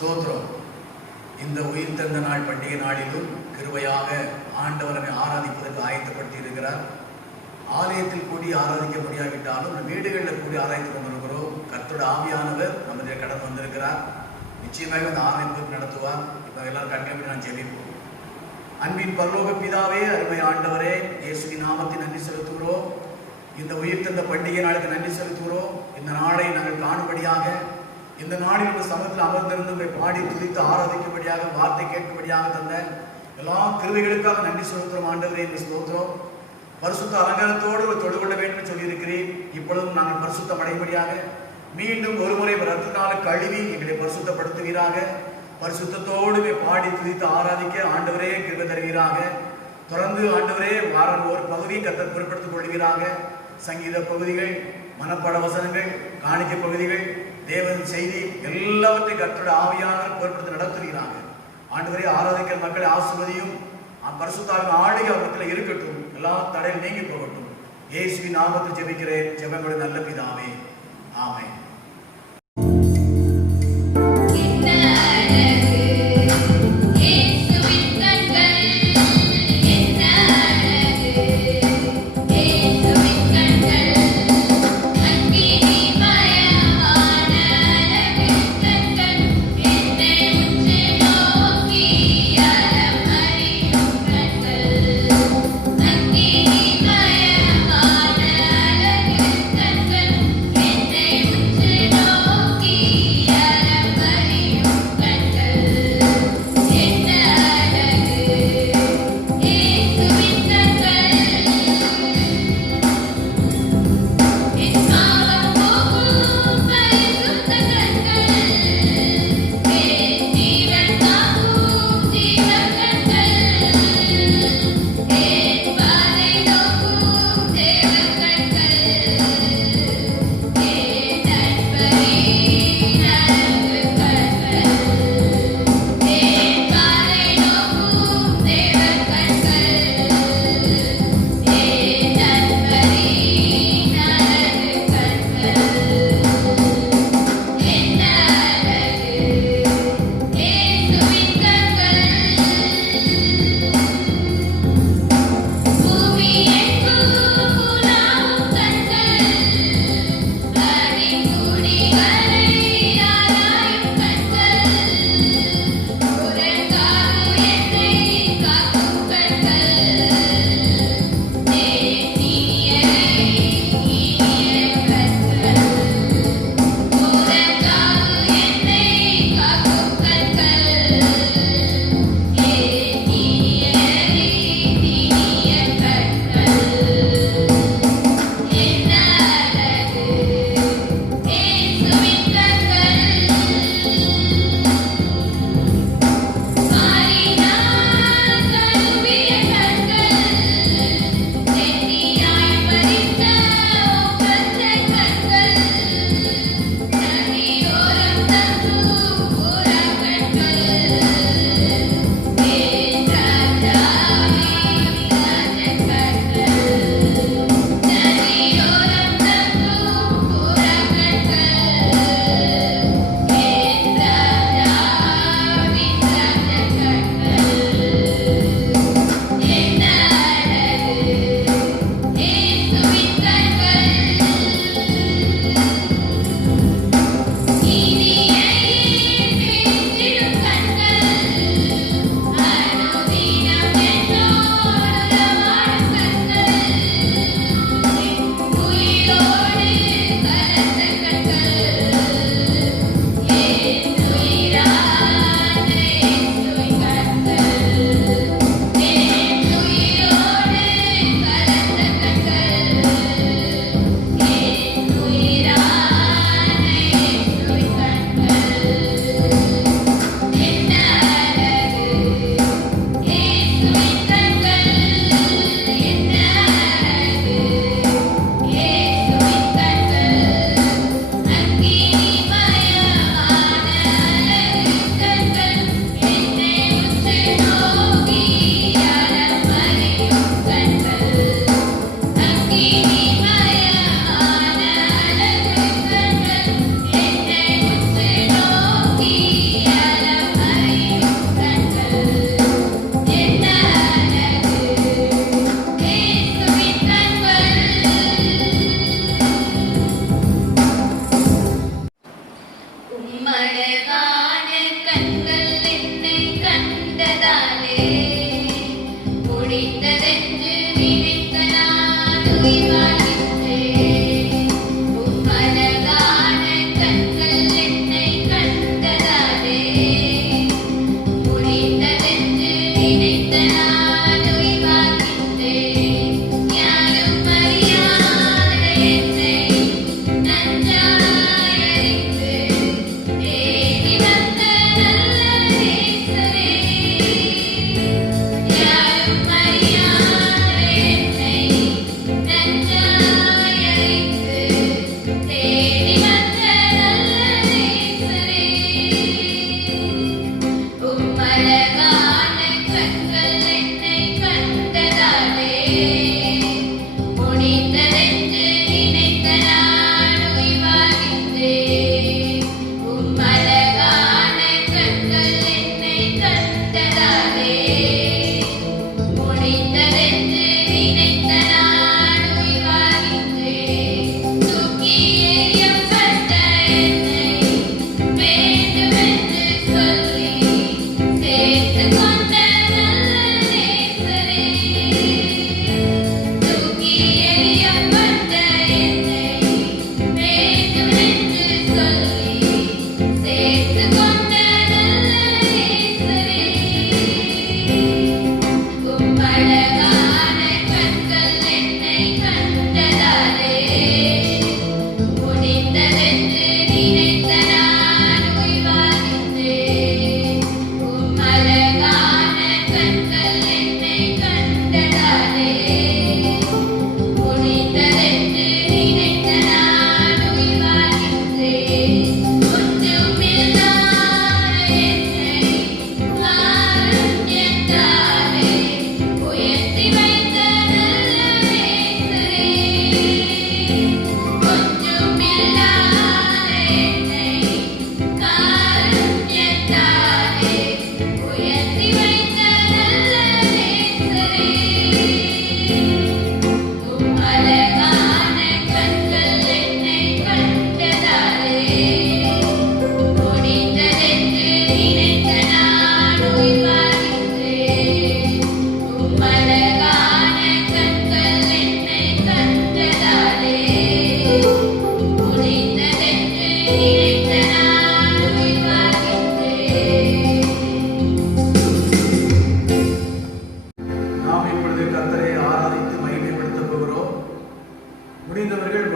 ஸ்தோத்திரம். இந்த உயிர் தந்த நாள் பண்டிகை நாளிலும் கிருபையாக ஆண்டவரை ஆராதிப்பதற்கு ஆயத்தப்படுத்தி இருக்கிறார். ஆலயத்தில் கூடி ஆராதிக்க முடியாவிட்டாலும் வீடுகளில் கூடி ஆராய்த்து கொண்டிருக்கிறோம். கர்த்தருடைய ஆவியானவர் நம்முடைய கடந்து வந்திருக்கிறார். நிச்சயமாக அந்த ஆராய்ப்பு நடத்துவார். இப்போ எல்லாரும் கண்கப்படி நான் ஜெபிப்போம். அன்பின் பரலோக பிதாவே, அருமை ஆண்டவரே, இயேசுவின் நாமத்தில் நன்றி செலுத்துகிறோம். இந்த உயிர் தந்த பண்டிகை நாளுக்கு நன்றி செலுத்துகிறோம். இந்த நாளை நாங்கள் காணும்படியாக, இந்த நாளில் உங்கள் சமூகத்தில் அமர்ந்திருந்து பாடி துதித்து ஆராதிக்கும்படியாக, வார்த்தை கேட்கும்படியாக தந்த எல்லா கிருபைகளுக்காக நன்றி செலுத்துகிறோம். ஆண்டவரே, இந்த ஸ்தோத்திரம். பரிசுத்த அலங்காரத்தோடு தொடு கொள்ள வேண்டும் என்று சொல்லியிருக்கிறேன். இப்பொழுதும் நாங்கள் பரிசுத்தம் அடையும்படியாக மீண்டும் ஒருமுறை ரத்தத்தினால் கழுவி எங்களை பரிசுத்தப்படுத்துவீராக. பரிசுத்தத்தோடு பாடி துதித்து ஆராதிக்க ஆண்டவரே கிருபை தருவீராக. தொடர்ந்து ஆண்டவரே வாரம் ஒரு பகுதியை கர்த்தர் பொருட்படுத்திக் கொள்வீராக. சங்கீத பகுதிகள், மனப்பாட வசனங்கள், காணிக்கை பகுதிகள், தேவன் செய்தி எல்லாவற்றையும் கர்த்தருடைய ஆவியானவர் பொருட்படுத்தி நடத்துவீராக. ஆண்டவரே, ஆராதிக்கிற மக்களை ஆசீர்வதியும். பரிசுத்தாவின் ஆளுகை அவர்கள் இருக்கட்டும். எல்லா தடையில் நீங்கி போகட்டும். இயேசுவின் நாமத்தில் ஜெபிக்கிறேன். ஜெபங்களுடைய நல்ல பிதாவே, ஆமென். Thank you.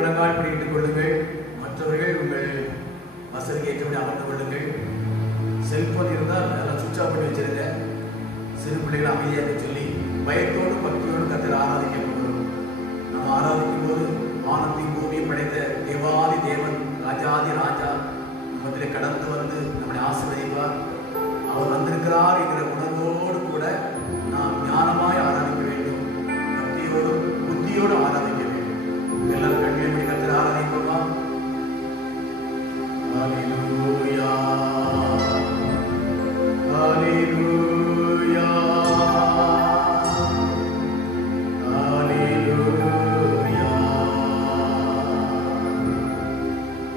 முழங்கால் படியிட்டுக் கொள்ளுங்கள். மற்றவர்கள் உங்கள் வசதிக்கு ஏற்றபடி அமர்ந்து கொள்ளுங்கள். செல்போன் இருந்தால் அதெல்லாம் சுவிட்ச் ஆஃப் பண்ணி வச்சிருங்க. சிறு பிள்ளைகள் அமைதியாக சொல்லி பயத்தோடு பக்தியோடு கர்த்தரை ஆராதிக்க போகிறோம். நம்ம ஆராதிக்கும் போது வானத்தையும் பூமியும் படைத்த தேவாதி தேவன், ராஜாதி ராஜா நம்மத்திலே கடந்து வந்து நம்மளை ஆசீர்வதிப்பார். அவர் வந்திருக்கிறார் என்கிற உணர்வோடு கூட நாம் ஞானமாய் ஆராதிக்க வேண்டும். பக்தியோடும் புத்தியோடு ஆராதிக்க வேண்டும். எல்லாரும் கண்களை மூடி கர்த்தரை ஆராதிப்போமா? ஹல்லேலூயா, ஹல்லேலூயா, ஹல்லேலூயா.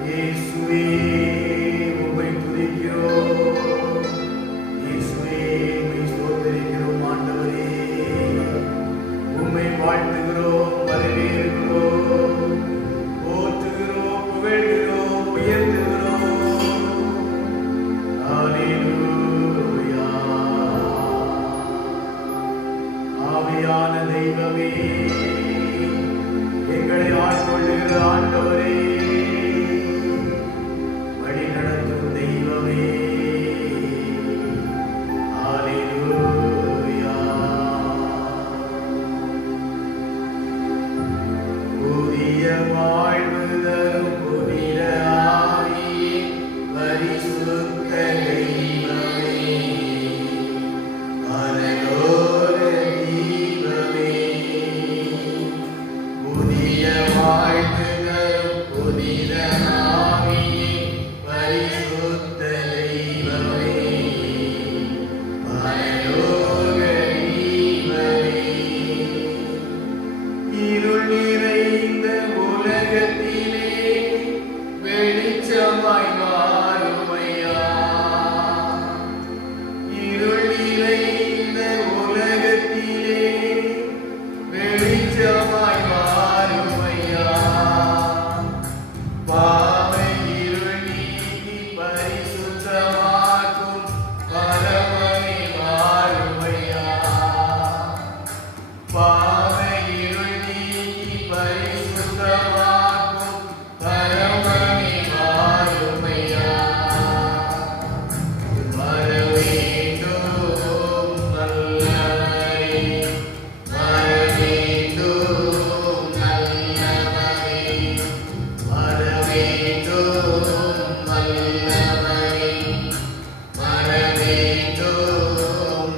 இயேசுவே உம்மை துதிக்கிறோம். இயேசுவே உம்மை ஸ்தோத்திரிக்கிறோம். ஆண்டவரே உம்மை வாழ்த்துகிறோம், வரவேற்கிறோம், போற்றுகிறோம், புகழ்கிறோம், உயர்த்துகிறோம். ஹல்லேலூயா. ஆவியான தெய்வமே, எங்களை ஆட்கொள்ளுகிற ஆண்டவரே, வழி நடத்தும் தெய்வமே, ஹல்லேலூயா. புதிய வாழ்வு தரும் புனித ஆவியே, பரிசுத்த தெய்வமே, பரலோக தீபமே. புதிய வாழ்வு தரும் புனித ஆவியே, பரிசுத்த தெய்வமே, பரலோக தீபமே. இருள் நிறைந்த உலகத்திலே வெளிச்சமாய் மாறுமையா. இருள் நிறைந்த உலகத்திலே வெளிச்சமாய் மாறுமையா. பாவை இருள் நீக்கி பரிசுத்தமாக்கும் பரமனை மாறுமையா. பாவை இருள் நீக்கி பரிசுத்தமாக்கும் பரமனை மாறுமையா. வரவேண்டும் நல்லவரே, வரவேண்டும் நல்லவரே, வரவேண்டும் நல்லவரே, வரவேண்டும்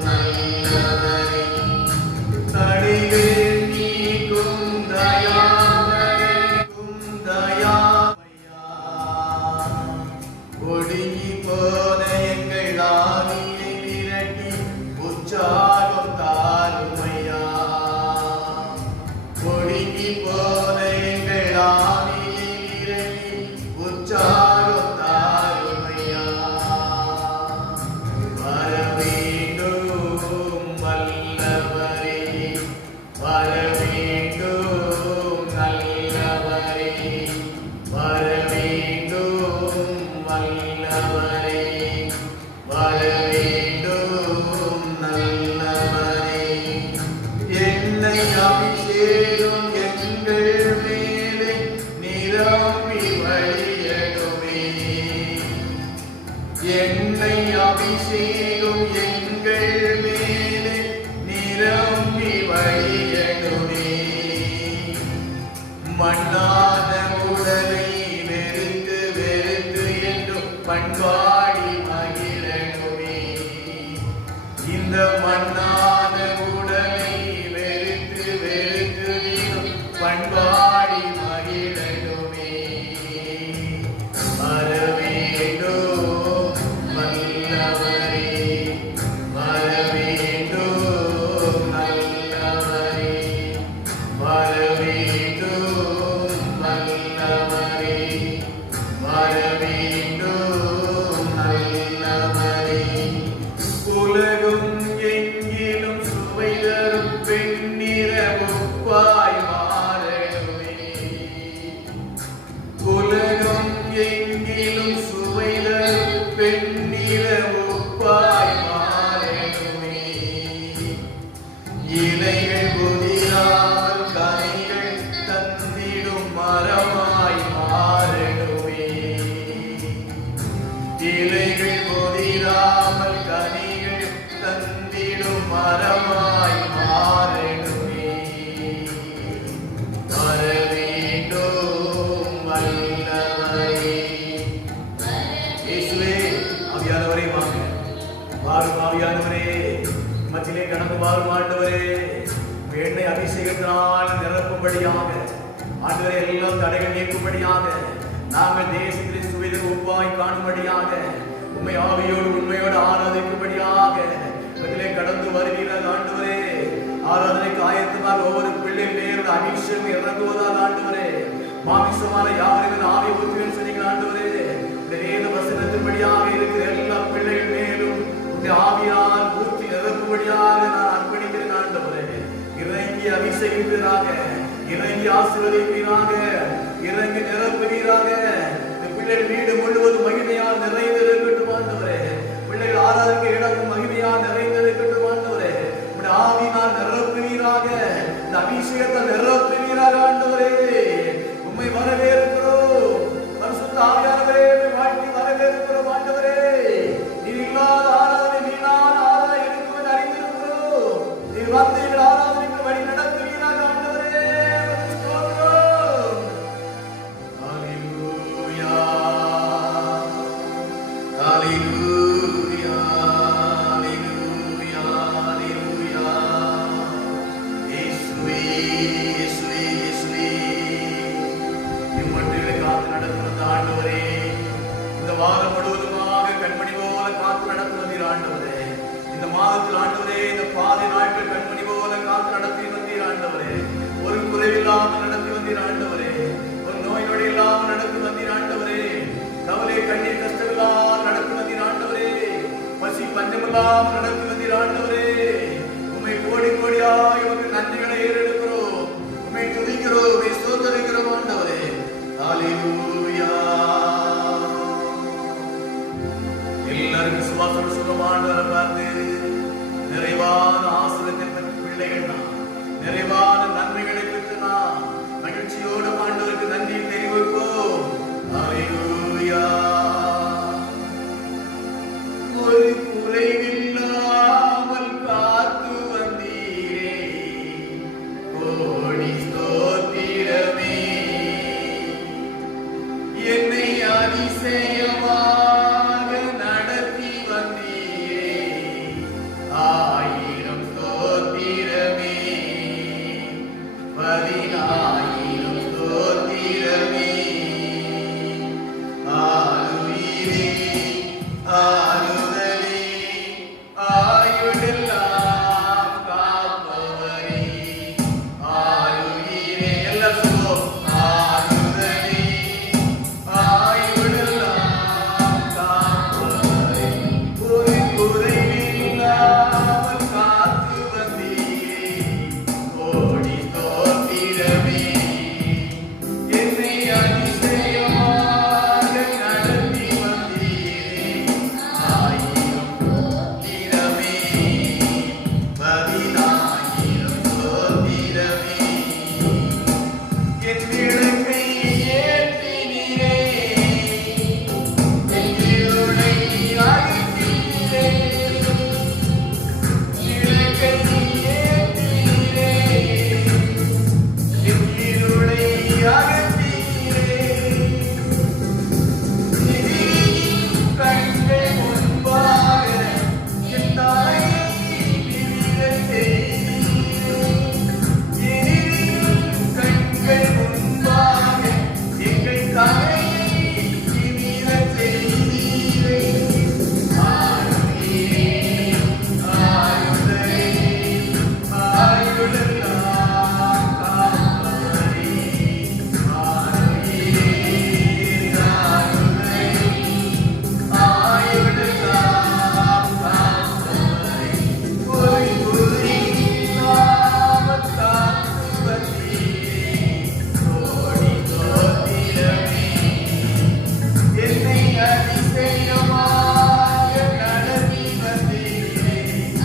நல்லவரே. தடைகள் நீக்கும் தயாமரே, தயாமையா. ஒடுங்கி போன எங்கள் ஆவியை விரட்டி உற்சாகம் தாருமையா. ஒடுங்கி போன எங்கள் ஆவியை விரட்டி உற்சாகம் தாருமையா. வரவேண்டும் வல்லவரே, வரவேண்டும் நல்லவரே, வரவேண்டும் வல்லவரே, வரவேண்டும் நல்லவரே. என்னை அபிஷேகம் எங்கள் மேலே நிரம்பி வழியடுமே. என்னை அபிஷேகம் எங்கள் மேலே நிரம்பி வழியடுமே. மண்ணான உடலை வெறுத்து வெறுத்து என்றும் பண்பாடி மகிழனுமே. இந்த மண்ணான உடலை வெறுத்து வெறுத்து என்றும் பண்பாடி மகிழனுமே. வரவேண்டும் வல்லவரே, வரவேண்டும் நல்லவரே, வரவேண்டும் வல்லவரே, வரவேண்டும் நல்லவரே. உலகம் எங்கிலும் சுவை தரும் பெண்ணிற உப்பாய் மாறணுமே. உலகம் எங்கிலும் சுவை தரும் பெண்ணிற உப்பாய் மாறணுமே. இலைகள் புதிரால் கனிகள் தந்திடும் மரமா வாரும் ஆண்டவரே. எண்ணெய் அபிஷேகத்தினால் நிரப்பும்படியாக ஆண்டவரே, எல்லாம் தடைகள் நீக்கும்படியாக நாங்கள் தேசத்திலே சுவையில் ஒப்பாய் காணும்படியாக உண்மை ஆவியோடு உண்மையோடு ஆராதிக்கும்படியாக இதிலே கடந்து வருகிறார் ஆண்டவரே. ஆராதனைக்கு ஆயத்தமாக ஒவ்வொரு பிள்ளை மேலும் அபிஷேகம் இறங்குவதால் ஆண்டவரே, மாமிசமான யாரையும் ஆவி ஊற்றுவேன் சொன்னீங்க ஆண்டவரே. வேத வசனத்தின்படியாக இருக்கிற எல்லா பிள்ளைகள் மேலும் உடைய ஆவியால் ஊற்றி நிரப்பும்படியாக நான் அர்ப்பணிக்கிறேன் ஆண்டவரே. இறங்கி அபிஷேகிப்பீராக, இறங்கி ஆசீர்வதிப்பீராக, இறங்கி நிரப்புவீராக. இந்த பிள்ளைகள் வீடு முழுவதும் மகிமையால் நிறைந்திருக்கட்டும் ஆண்டவரே. பிள்ளைகள் ஆராதிக்க இடம் மகிமையால் நிறைந்திருக்கட்டும் ஆண்டவரே. உடைய ஆவியினால் நிரப்புவீராக, இந்த அபிஷேகத்தை நிரப்புவீராக ஆண்டவரே. உம்மை வரவேற்கிறோம் பரிசுத்த ஆவியானவரே, வாழ்த்தி வரவேற்கிறோம் ஆண்டவரே. நீர் இல்லாத ஆராதனை வீணான ஆராதனை இருக்கும் என்று அறிந்திருக்கிறோம். நீர் வார்த்தைகள் ஆராதனைக்கு வழி நடத்துவீராக ஆண்டவரே. ஸ்தோத்திரம். ஹல்லேலூயா, ஹல்லேலூயா, ஹல்லேலூயா, ஹல்லேலூயா. இயேசுவே, இயேசுவே, இயேசுவே. இம்மட்டுகளை காத்து நடத்துவது ஆண்டவரே. இந்த வாரம் முழுவதுமாக கண்மணி போல காத்து நடத்துவதீர் ஆண்டவரே. இந்த மாதத்தில் ஆண்டவரே, இந்த பாதை நாட்கள் கண்மணி போல காத்து நடத்தி வந்தீர் ஆண்டவரே. ஒரு குறைவில்லாமல் நடத்தி வந்தீர் ஆண்டவரே. ஒரு நோய் நொடி இல்லாமல் நடத்தி வந்தீர் ஆண்டவரே. கவலை கண்ணீர் கஷ்டமில்லாமல் நடத்தி வந்தீர் ஆண்டவரே. பசி பஞ்சமில்லாமல் நடத்தி வந்தீர் ஆண்டவரே. உம்மை கோடி கோடியாய் உமக்கு நன்றிகளை ஏறெடுக்கிறோம். உம்மை துதிக்கிறோம், உம்மை ஸ்தோத்திரிக்கிறோம் ஆண்டவரே. ஹல்லேலூயா. எல்லாரும் விசுவாசம் சுகமானவரை பார்த்து நிறைவான ஆசீர்வாதத்தை பெற்ற பிள்ளைகள் நான், நிறைவான நன்மைகளை பெற்று நான் மகிழ்ச்சியோடு ஆண்டவருக்கு நன்றி தெரிவிப்போம். ஹல்லேலூயா. ஒரு குறைவில்லாமல் காத்து வந்தீரே, கோடி ஸ்தோத்திரமே. என்னை அதிசயமாக நடத்தி வந்தீரே, ஆயிரம் ஸ்தோத்திரமே, 10,000 ஸ்தோத்திரமே. ஆருயிரே, ஆறுதலே, ஆயுளெல்லாம் காப்பவரே. ஆருயிரே, எல்லாம் சொல்லுவோம். ஆறுதலே, ஆயுளெல்லாம் காப்பவரே. ஒரு குறைவில்லாமல் காத்து வந்தீரே, கோடி ஸ்தோத்திரமே. என்னை அதிசயமாக நடத்தி வந்தீரே, ஆயிரம் ஸ்தோத்திரமே, 10,000 ஸ்தோத்திரமே. என் விளக்கை ஏற்றினீரே, என் இருளை அகற்றினீரே. விளக்கை ஏற்றினீரே, என் இருளை அகற்றினீரே. கண்கள் முன்பாக என் தாயை விழிக்கச் செய்தீரே. கண்கள் முன்பாக எங்கள் தாயை விழிக்கச் செய்தீரே. ஆருயிரே, ஆறுதலே, ஆயுளெல்லாம் காப்பவரே. ஆருயிரே, ஆறுதலே, ஆயுளெல்லாம் காப்பவரே. ஒரு குறைவில்லாமல் காத்து வந்தீரே, கோடி ஸ்தோத்திரமே. என்னை அதிசயமாக நடத்தி வந்தீரே,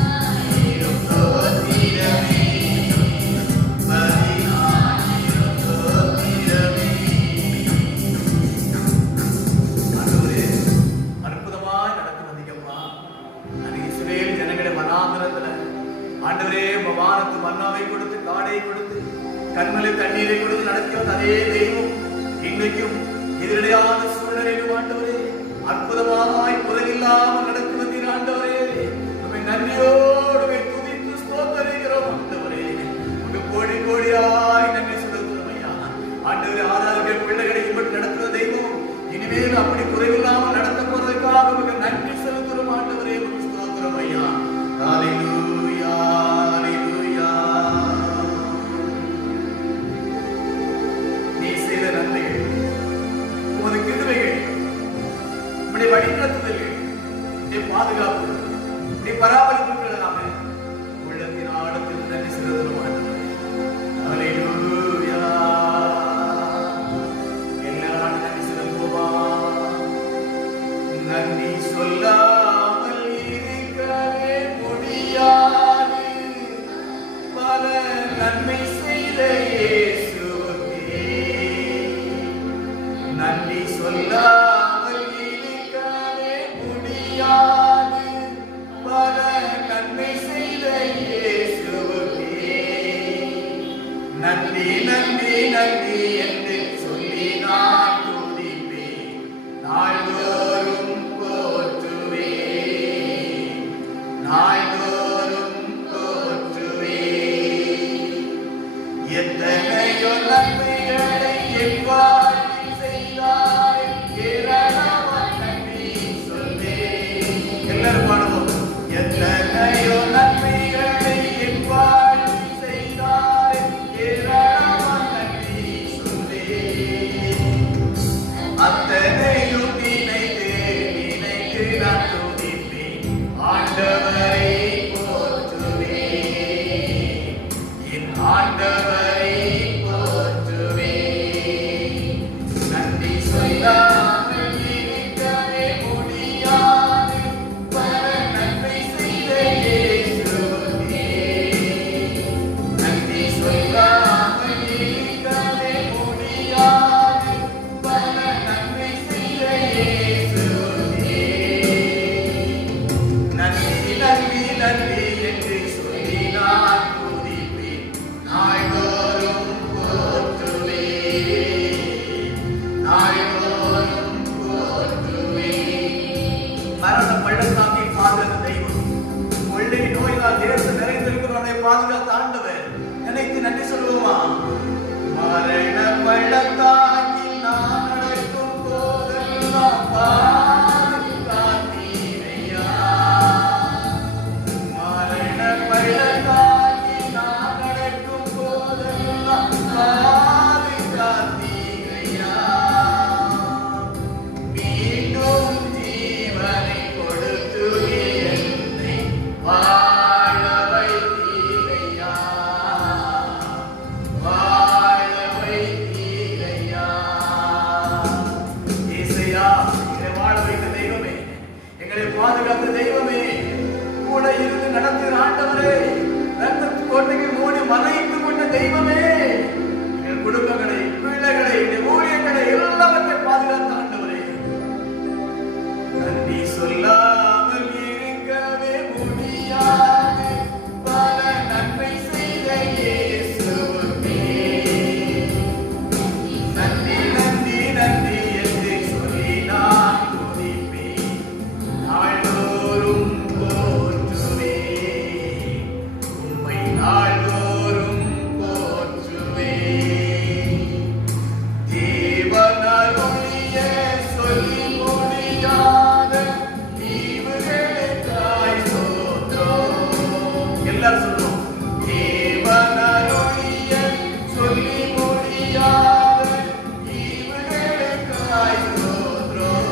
ஆயிரம் ஸ்தோத்திரமே, 10,000 ஸ்தோத்திரமே. ஆண்டவரே, அற்புதமாய் நடத்தி வந்தீங்கப்பா. அன்னைக்கு இஸ்ரவேல் ஜனங்களை வனாந்திரத்துல ஆண்டவரே வானத்து மன்னாவை கொடுத்து, காடை கொடுத்து, கண்மலை தண்ணீரை கொடுத்து நடத்தி வந்த அதே தெய்வம் இன்னைக்கும் எதிரடையான சூழ்நிலையிலும் ஆண்டவரே அற்புதமாய் குறையில்லாமல் நடத்தி வந்தீர் ஆண்டவரே. உம்மை நன்றியோடு உம்மை துதித்து ஸ்தோத்திரிக்கிறோம். இனிமேல் அப்படி குறைவில்லாமல் நடத்த போறதுக்காக மிக நன்றி செலுத்துறோம் ஆண்டவரே. ஸ்தோத்திரம் ஐயா. ஹல்லேலூயா, ஹல்லேலூயா. நீ செய்த நன்மைகள், உமது கிருபைகள், உம்முடைய வழிநடத்துதல்கள், உம்முடைய பாதுகாப்பு, உம்முடைய பராமரிப்புகள் எல்லாமே உள்ளத்தின் ஆழத்தில் நன்றி செலுத்துறோம் ஆண்டவரே. ஹல்லேலூயா. எல்லாரும் நன்றி செலுத்துவோமா? நன்றி சொல்லாமல் இருக்கவே முடியாது, பல நன்மை செய்த இயேசுவுக்கே. நன்றி சொல்லாமல் இருக்கவே முடியாது, பல நன்மை செய்த இயேசுவுக்கே. நன்றி நன்றி நன்றி என்று சொல்லி நான் துதிப்பேன், நாள்தோறும் போற்றுவேன், நாள்தோறும் போற்றுவேன். எத்தனையோ நன்மைகளை என் வாழ்வில் செய்தாய், ஏராளமான நன்றி சொல்வேன். எல்லாரும் பாடுவோம். எத்தனையோ நன்மைகளை என் வாழ்வில் செய்தாய், ஏராளமான நன்றி சொல்வேன். அத்தனையும் நினைத்து நினைத்து நான் துதிப்பேன், ஆண்டவரை போற்றுவேன், என் ஆண்டவரை போற்றுவேன். நன்றி சொல்லாமல் இருக்கவே முடியாது, பல நன்மை செய்த இயேசுவுக்கே. நன்றி சொல்லாமல் இருக்கவே முடியாது, பல நன்மை செய்த இயேசுவுக்கே. நன்றி நன்றி நன்றி என்று சொல்லி நான் துதிப்பேன், நாள்தோறும் போற்றுவேன், நாள்தோறும் போற்றுவேன். மரண பள்ளத்தாக்கை பாதுகாத்த தெய்வம், கொள்ளை நோயினால் தேசம் நிறைந்திருக்கிறவனை பாதுகாத்த ஆண்டவர், நினைத்து நன்றி சொல்லுவோமா? மரண பள்ளத்தாக்கில் நான் நடக்கும் போதெல்லாம் பாதுகாத்தீரையா. மரண பள்ளத்தாக்கில் நான் நடக்கும் போதெல்லாம் பாதுகாத்தீரையா. மீண்டும் ஜீவனை கொடுத்து என்னை வாழ வைத்தீரையா, வாழ வைத்தீரையா. இயேசுயா, எங்களை வாழ வைத்த தெய்வமே, எங்களை பாதுகாத்த தெய்வமே, கூட இருந்து நடத்துகிற ஆண்டவரே, ரத்த கோட்டைக்கு மூடி மறைத்து கொண்ட தெய்வமே, எங்கள் குடும்பங்களை, பிள்ளைகளை, எங்கள் ஊழியர்களை எல்லாவற்றையும் பாதுகாத்த ஆண்டவரே, நன்றி சொல்லாமல் இருக்கவே முடியாது, பல நன்மை செய்த இயேசுவுக்கே. நன்றி நன்றி நன்றி என்று சொல்லி நான் துதிப்பேன், நாள்தோறும் போற்றுவேன், உம்மை நாள்தோறும் போற்றுவேன். தேவனருளிய சொல்லி முடியாத ஈவுகளுக்காய் ஸ்தோத்திரம். எல்லாரும் சொல்லுவோம். தேவனருளிய சொல்லி முடியாத ஈவுகளுக்காய் ஸ்தோத்திரம்.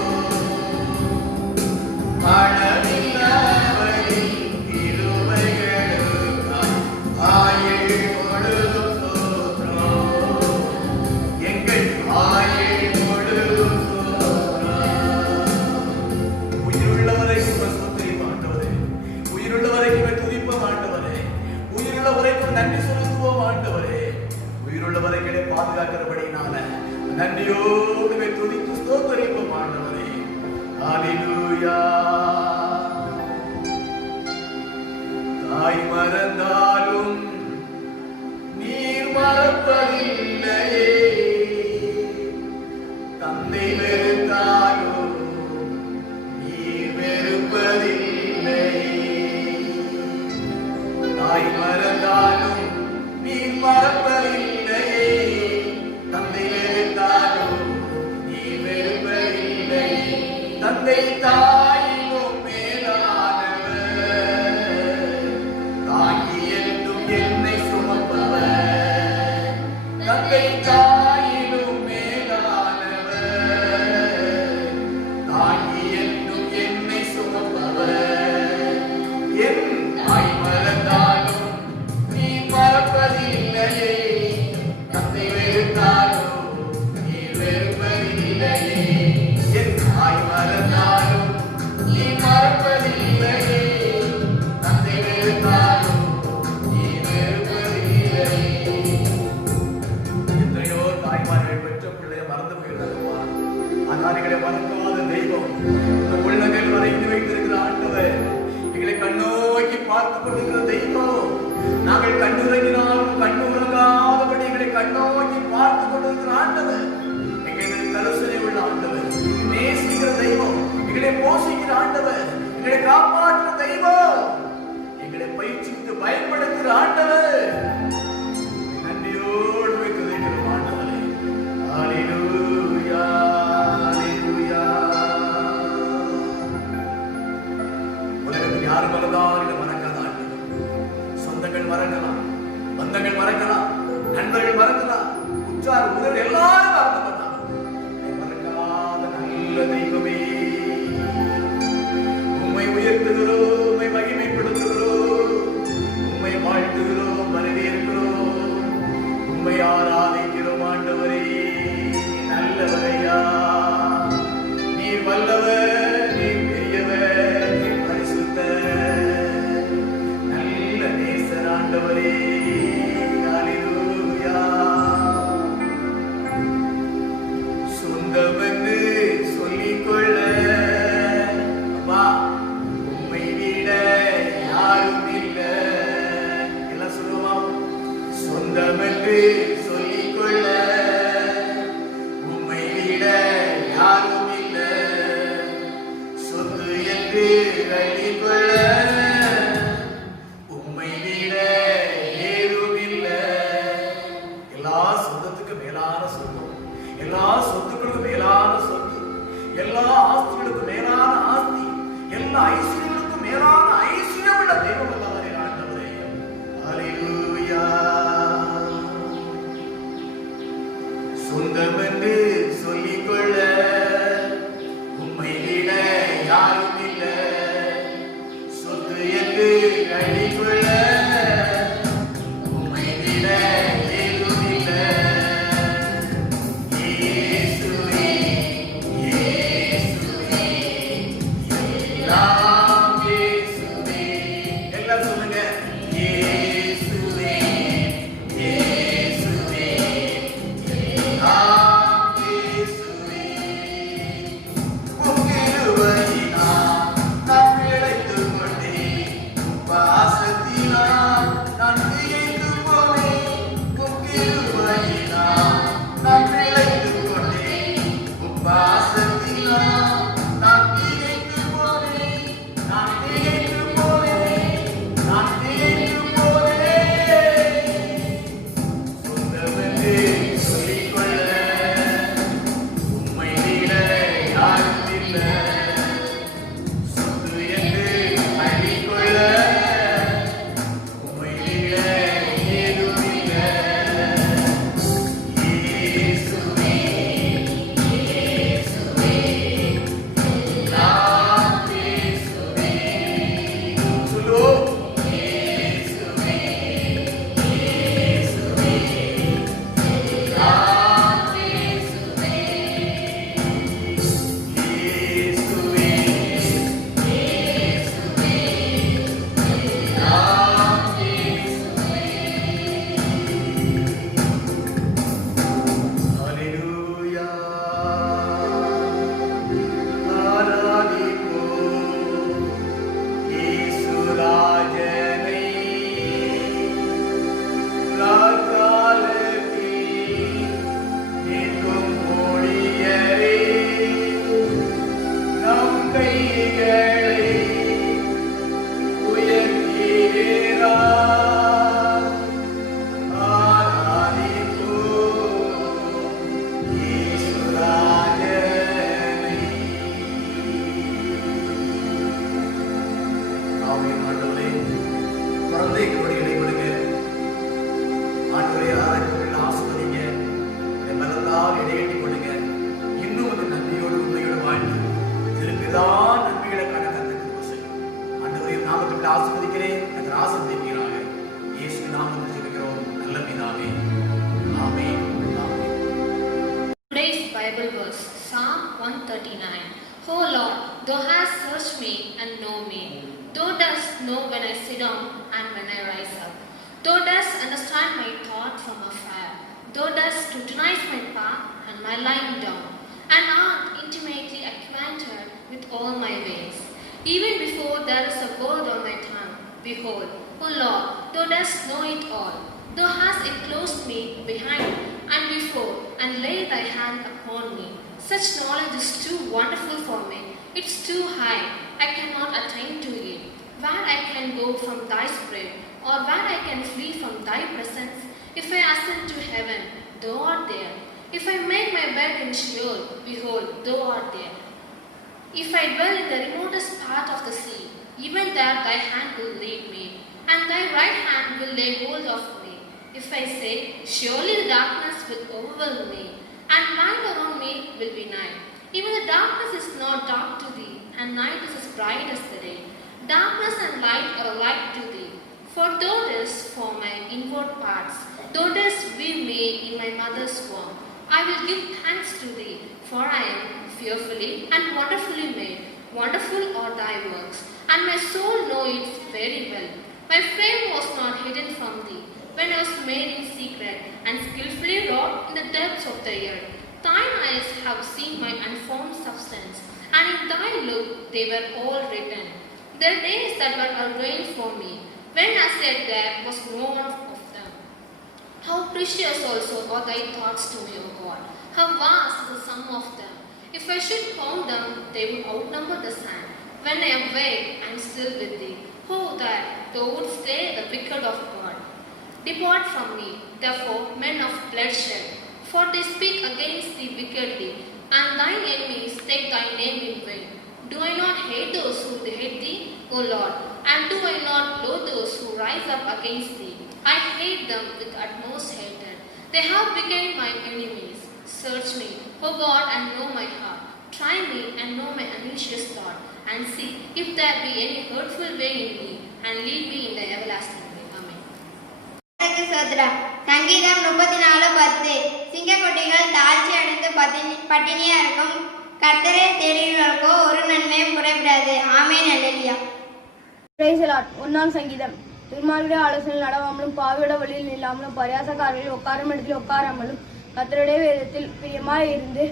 அளவில்லாதவரின் கிருபைகளுக்காய் ஆயுள் முழுதும் ஸ்தோத்திரம். எங்கள் ஆயுள் முழுதும் ஸ்தோத்திரம். உயிருள்ளவரைக்கும் ஸ்தோத்திரிப்போம் ஆண்டவரே, உயிருள்ளவரைக்கும் துதிப்போம் ஆண்டவரே, உயிருள்ள வரைக்கும் நன்றி செலுத்துவோம் ஆண்டவரே. உயிருள்ள வரைகளை பாதுகாக்கிறபடினால நன்றியோடு துதித்து ஸ்தோத்திரிப்போம் ஆண்டவரே. ஹல்லேலூயா. தாய் மறந்தாலும் நீர் மறப்பதில்லையே, தந்தை வெறுத்தாலும் நீர் வெறுப்பதில்லையே. தாய் மறந்தாலும் நீர் மறப்பதில்லையே, தந்தை வெறுத்தாலும் நீர் வெறுப்பதில்லையே. தந்தை தாயினும் மேலானவர், தாங்கி என்றும் என்னை சுமப்பவர். தந்தை தாயினும் மேலானவர், தாங்கி என்றும் என்னை சுமப்பவர். என் தாய் மறந்தாலும் நீ மறப்பதில்லையே, தந்தை வெறுத்தாலும் நீ வெறுப்பதில்லையே. என் தாய் மறந்தாலும் நீ மறப்பதில்லையே, தந்தை வெறுத்தாலும் நீ வெறுப்பதில்லையே. எத்தனையோ தாய்மார்கள் பெற்ற பிள்ளையை மறந்து போயிருந்தாங்கப்பா. ஆனால் எங்களை மறக்காத தெய்வம் இந்த உள்ளங்கள் வரைந்து வைத்திருக்கிற ஆண்டவர், எங்களை கண்ணோக்கி பார்த்து கொண்டிருக்கிற தெய்வம். நாங்கள் கண்ணுறங்கினாலும் கண்ணுறங்காதபடி எங்களை கண்ணோக்கி பார்த்து கொண்டிருக்கிற ஆண்டவர், எங்கள் கருசனை உள்ள ஆண்டவர், நேசிக்கிற தெய்வம், எங்களை போஷிக்கிற ஆண்டவர், எங்களை காப்பாற்றுற தெய்வம், எங்களை பயிற்சித்து பயன்படுத்துகிற ஆண்டவர். நன்றியோடு வைத்திருக்கிற ஆண்டவரே. ஹல்லேலூயா, ஹல்லேலூயா. உலகத்தில் யார் மறந்தாலும் மறக்காத ஆண்டவர். சொந்தங்கள் மறக்கலாம், பந்தங்கள் மறக்கலாம், நண்பர்கள் மறக்கலாம், உற்றார் உறவினர் எல்லாரும் மறந்துவிட்டாங்க. மறக்காத நல்ல தெய்வமே, உம்மை உயர்த்துகிறோம், உம்மை மகிமைப்படுத்துகிறோம், உம்மை வாழ்த்துகிறோம், வரவேற்கிறோம், உம்மை ஆராதிக்கிறோம். ஆண்டவரே நல்லவரையா, நீர் வல்லவர், நீர் பெரியவர், நீர் பரிசுத்தர், நல்ல நேசர் ஆண்டவரே. ஹல்லேலூயா. சொந்தமென்று சொல்லிக்கொள்ள அப்பா உம்மை விட யாரும் இல்லை. எல்லாம் சொல்லுவோம். சொந்தமென்று சொல்லிக்கொள்ள உம்மை விட யாரும் இல்லை. சொத்து என்று அள்ளிக்கொள்ள உம்மை விட ஏதும் இல்லை. எல்லா சொந்தத்துக்கு மேலான சொந்தம், எல்லா சொத்துக்களுக்கும் மேலான சொத்து, எல்லா ஆஸ்திகளுக்கும் மேலான ஆஸ்தி, எல்லா ஐஸ்வர்யங்களுக்கும் மேலான ஐஸ்வர்யம் உள்ள தெய்வம் அல்லவரே ஆண்டவரே. ஹல்லேலூயா. சொந்தம் என்று சொல்லிக்கொள்ள உம்மை விட யாரும் இல்லை. சொத்து என்று அள்ளிக்கொள்ள உம்மை விட ஏதும் இல்லை. இயேசுவே, இயேசுவே, எல்லாம் இயேசுவே. எல்லாம் சொல்லுங்க. இயேசுவே, இயேசுவே, எல்லாம் இயேசுவே. உம் கிருபையினால் நான் பிழைத்துக் கொண்டேன், உம் பாசத்தினால் நான் திகைத்து போனேன். உம் கிருபையினால் நான் பிழைத்துக் கொண்டேன், உம் பாசத்தினால் நான் திகைத்து போனேன். நான் திகைத்து போனேன், நான் திகைத்து போனேன். சொந்தமென்று சொல்லிக்கொள்ள உம்மை விட யாரும் இல்லை. சொத்து என்று அள்ளிக்கொள்ள உம்மை விட ஏதும் இல்லை. இயேசுவே, இயேசுவே, verse, Psalm 139. O Lord, thou hast searched me and know me. Thou dost know when I sit down and when I rise up. Thou dost understand my thought from afar. Thou dost scrutinize my path and my lying down, and art intimately acquainted with all my ways. Even before there is a word on my tongue, behold, O Lord, thou dost know it all. Thou hast enclosed me behind and before, and laid thy hand upon me. Such knowledge is too wonderful for me. It's too high. I cannot attain to it. Where I can go from thy spirit, or where I can flee from thy presence? If I ascend to heaven, thou art there. If I make my bed in Sheol, behold, thou art there. If I dwell in the remotest part of the sea, even there thy hand will lead me, and thy right hand will lay hold of me. If I say, surely the darkness will overwhelm me, and night around me will be night. Even the darkness is not dark to thee, and night is as bright as the day. Darkness and light are alike to thee. For thou didst form my inward parts, thou didst weave me in my mother's womb. I will give thanks to thee, for I am fearfully and wonderfully made. Wonderful are thy works, and my soul knows it very well. My frame was not hidden from thee, when I was made in secret, and skillfully wrought in the depths of the earth. Thine eyes have seen my unformed substance, and in thy look they were all written. The days that were ordained for me, when as yet there was no one of them. How precious also are thy thoughts to me, O God. How vast is the sum of them. If I should count them, they would outnumber the sand. When I am awake, I am still with thee. Oh, that thou wouldst slay the wicked of God. Depart from me, therefore, men of bloodshed, for they speak against thee wickedly, and thine enemies take thy name in vain. Do I not hate those who hate thee, O Lord, and do I not loathe those who rise up against thee? I hate them with utmost hatred. They have become my enemies. Search me, O God, and know my heart. Try me and know my anxious thought, and see if there be any hurtful way in me, and lead me in the everlasting way. Amen. சங்கீதம் 34:10 சிங்கக்குட்டிகள் தாழ்ச்சி அடைந்து பட்டினியா இருக்கும், கர்த்தரை தேடுகிறவர்களுக்கோ ஒரு நன்மையும் குறைவிடாது. ஆமென். அல்லேலூயா. Praise the Lord. 1ஆம் சங்கீதம். துன்மார்க்கருடைய ஆலோசனையில் நடவாமலும் பாவியோட வழியில் நில்லாமலும் பரியாசக்காரர்களில் உட்காரும் இடத்தில் உட்காராமலும் கர்த்தருடைய வேதத்தில் பிரியமாய் இருந்து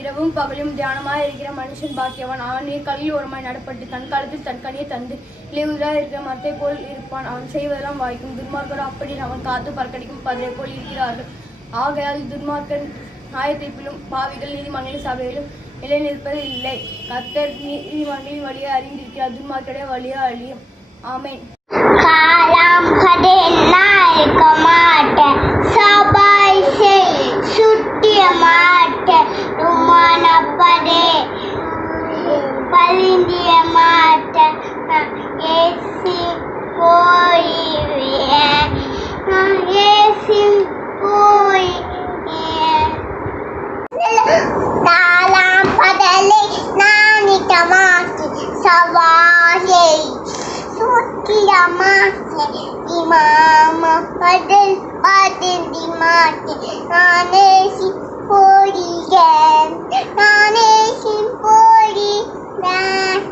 இரவும் பகலும் தியானமாய் இருக்கிற மனுஷன் பாக்கியவான். அவன் நீர்க்காலில் ஓரமாய் நடப்பட்டு தன் காலத்தில் தன் கனியை தந்து இலையுதிராய் இருக்கிற மரத்தை போல் இருப்பான். அவன் செய்வதெல்லாம் வாய்க்கும். துன்மார்க்கர் அப்படி அவன் காத்து பறக்கடிக்கும் பதிலை போல் இருக்கிறார்கள். ஆகையால் துன்மார்க்கர் நியாயத்தீர்ப்பிலும் பாவிகள் நீதிமன்றங்களின் சபையிலும் நிலை நிற்பது இல்லை. கர்த்தர் நீதிமன்றங்களின் வழியை அறிந்திருக்கிறார், துன்மார்க்கருடைய வழியை அழியும். ஆமென். காலம் இருக்க மாட்டேன், சபை சுட்டிய மாட்டேன், உமானப்படே பலிந்திய மாட்டேன், ஏசி போயிவேன், ஏசி போய் தாலாம் பதலை நானிட்ட மாட்டி சவாயை சுட்டிய மாட்டே இமாமா பதல் பாதி மாட்டே நானேசி போடிகேன், நானேசி போடிகேன்.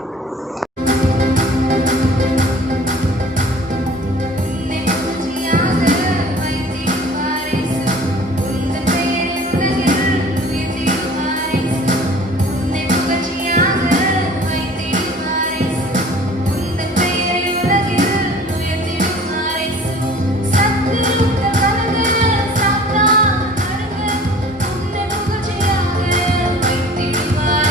Bye.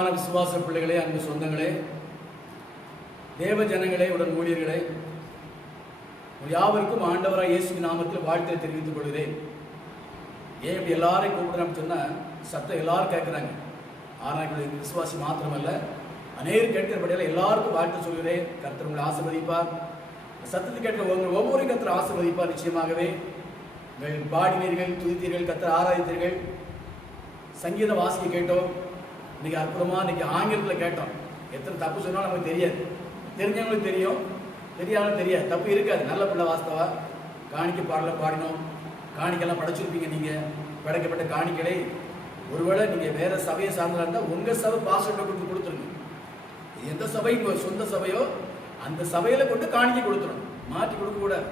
பிரியமான விசுவாச பிள்ளைகளே, அன்பு சொந்தங்களே, தேவ ஜனங்களே, உடன் ஊழியர்களே, யாவருக்கும் ஆண்டவராக இயேசுவின் நாமத்தில் வாழ்த்தை தெரிவித்துக் கொள்கிறேன். ஏன் இப்படி எல்லாரையும் கூப்பிடுறோம்னு சொன்னால் சத்தம் எல்லாரும் கேட்குறாங்க. ஆனால் விசுவாசி மாத்திரமல்ல, அநேகர் கேட்கிறபடியால் எல்லாருக்கும் வாழ்த்து சொல்கிறேன். கர்த்தர் உங்களை ஆசீர்வதிப்பார். சத்தத்தை கேட்கிற ஒவ்வொரு கர்த்தர் ஆசீர்வதிப்பார். நிச்சயமாகவே நீங்கள் பாடினீர்கள், துதித்தீர்கள், கர்த்தர் ஆராதித்தீர்கள், சங்கீத வாசிக்க கேட்டோம். இன்னைக்கு அற்புதமாக இன்னைக்கு ஆங்கிலத்தில் கேட்டோம். எத்தனை தப்பு சொன்னாலும் நமக்கு தெரியாது. தெரிஞ்சவங்களுக்கு தெரியும், தெரியாமல் தெரியாது. தப்பு இருக்காது. நல்ல பிள்ளை வாஸ்தவா காணிக்கை பாடல பாடினோம். காணிக்கெல்லாம் படைச்சிருப்பீங்க. நீங்கள் படைக்கப்பட்ட காணிக்கையை ஒருவேளை நீங்கள் வேறு சபையை சார்ந்தா இருந்தால் உங்கள் சபை பாஸ்வேர்டை கொடுத்துருங்க. எந்த சபை உங்கள் சொந்த சபையோ அந்த சபையில் கொண்டு காணிக்கை கொடுத்துரும். மாற்றி கொடுக்கக்கூடாது.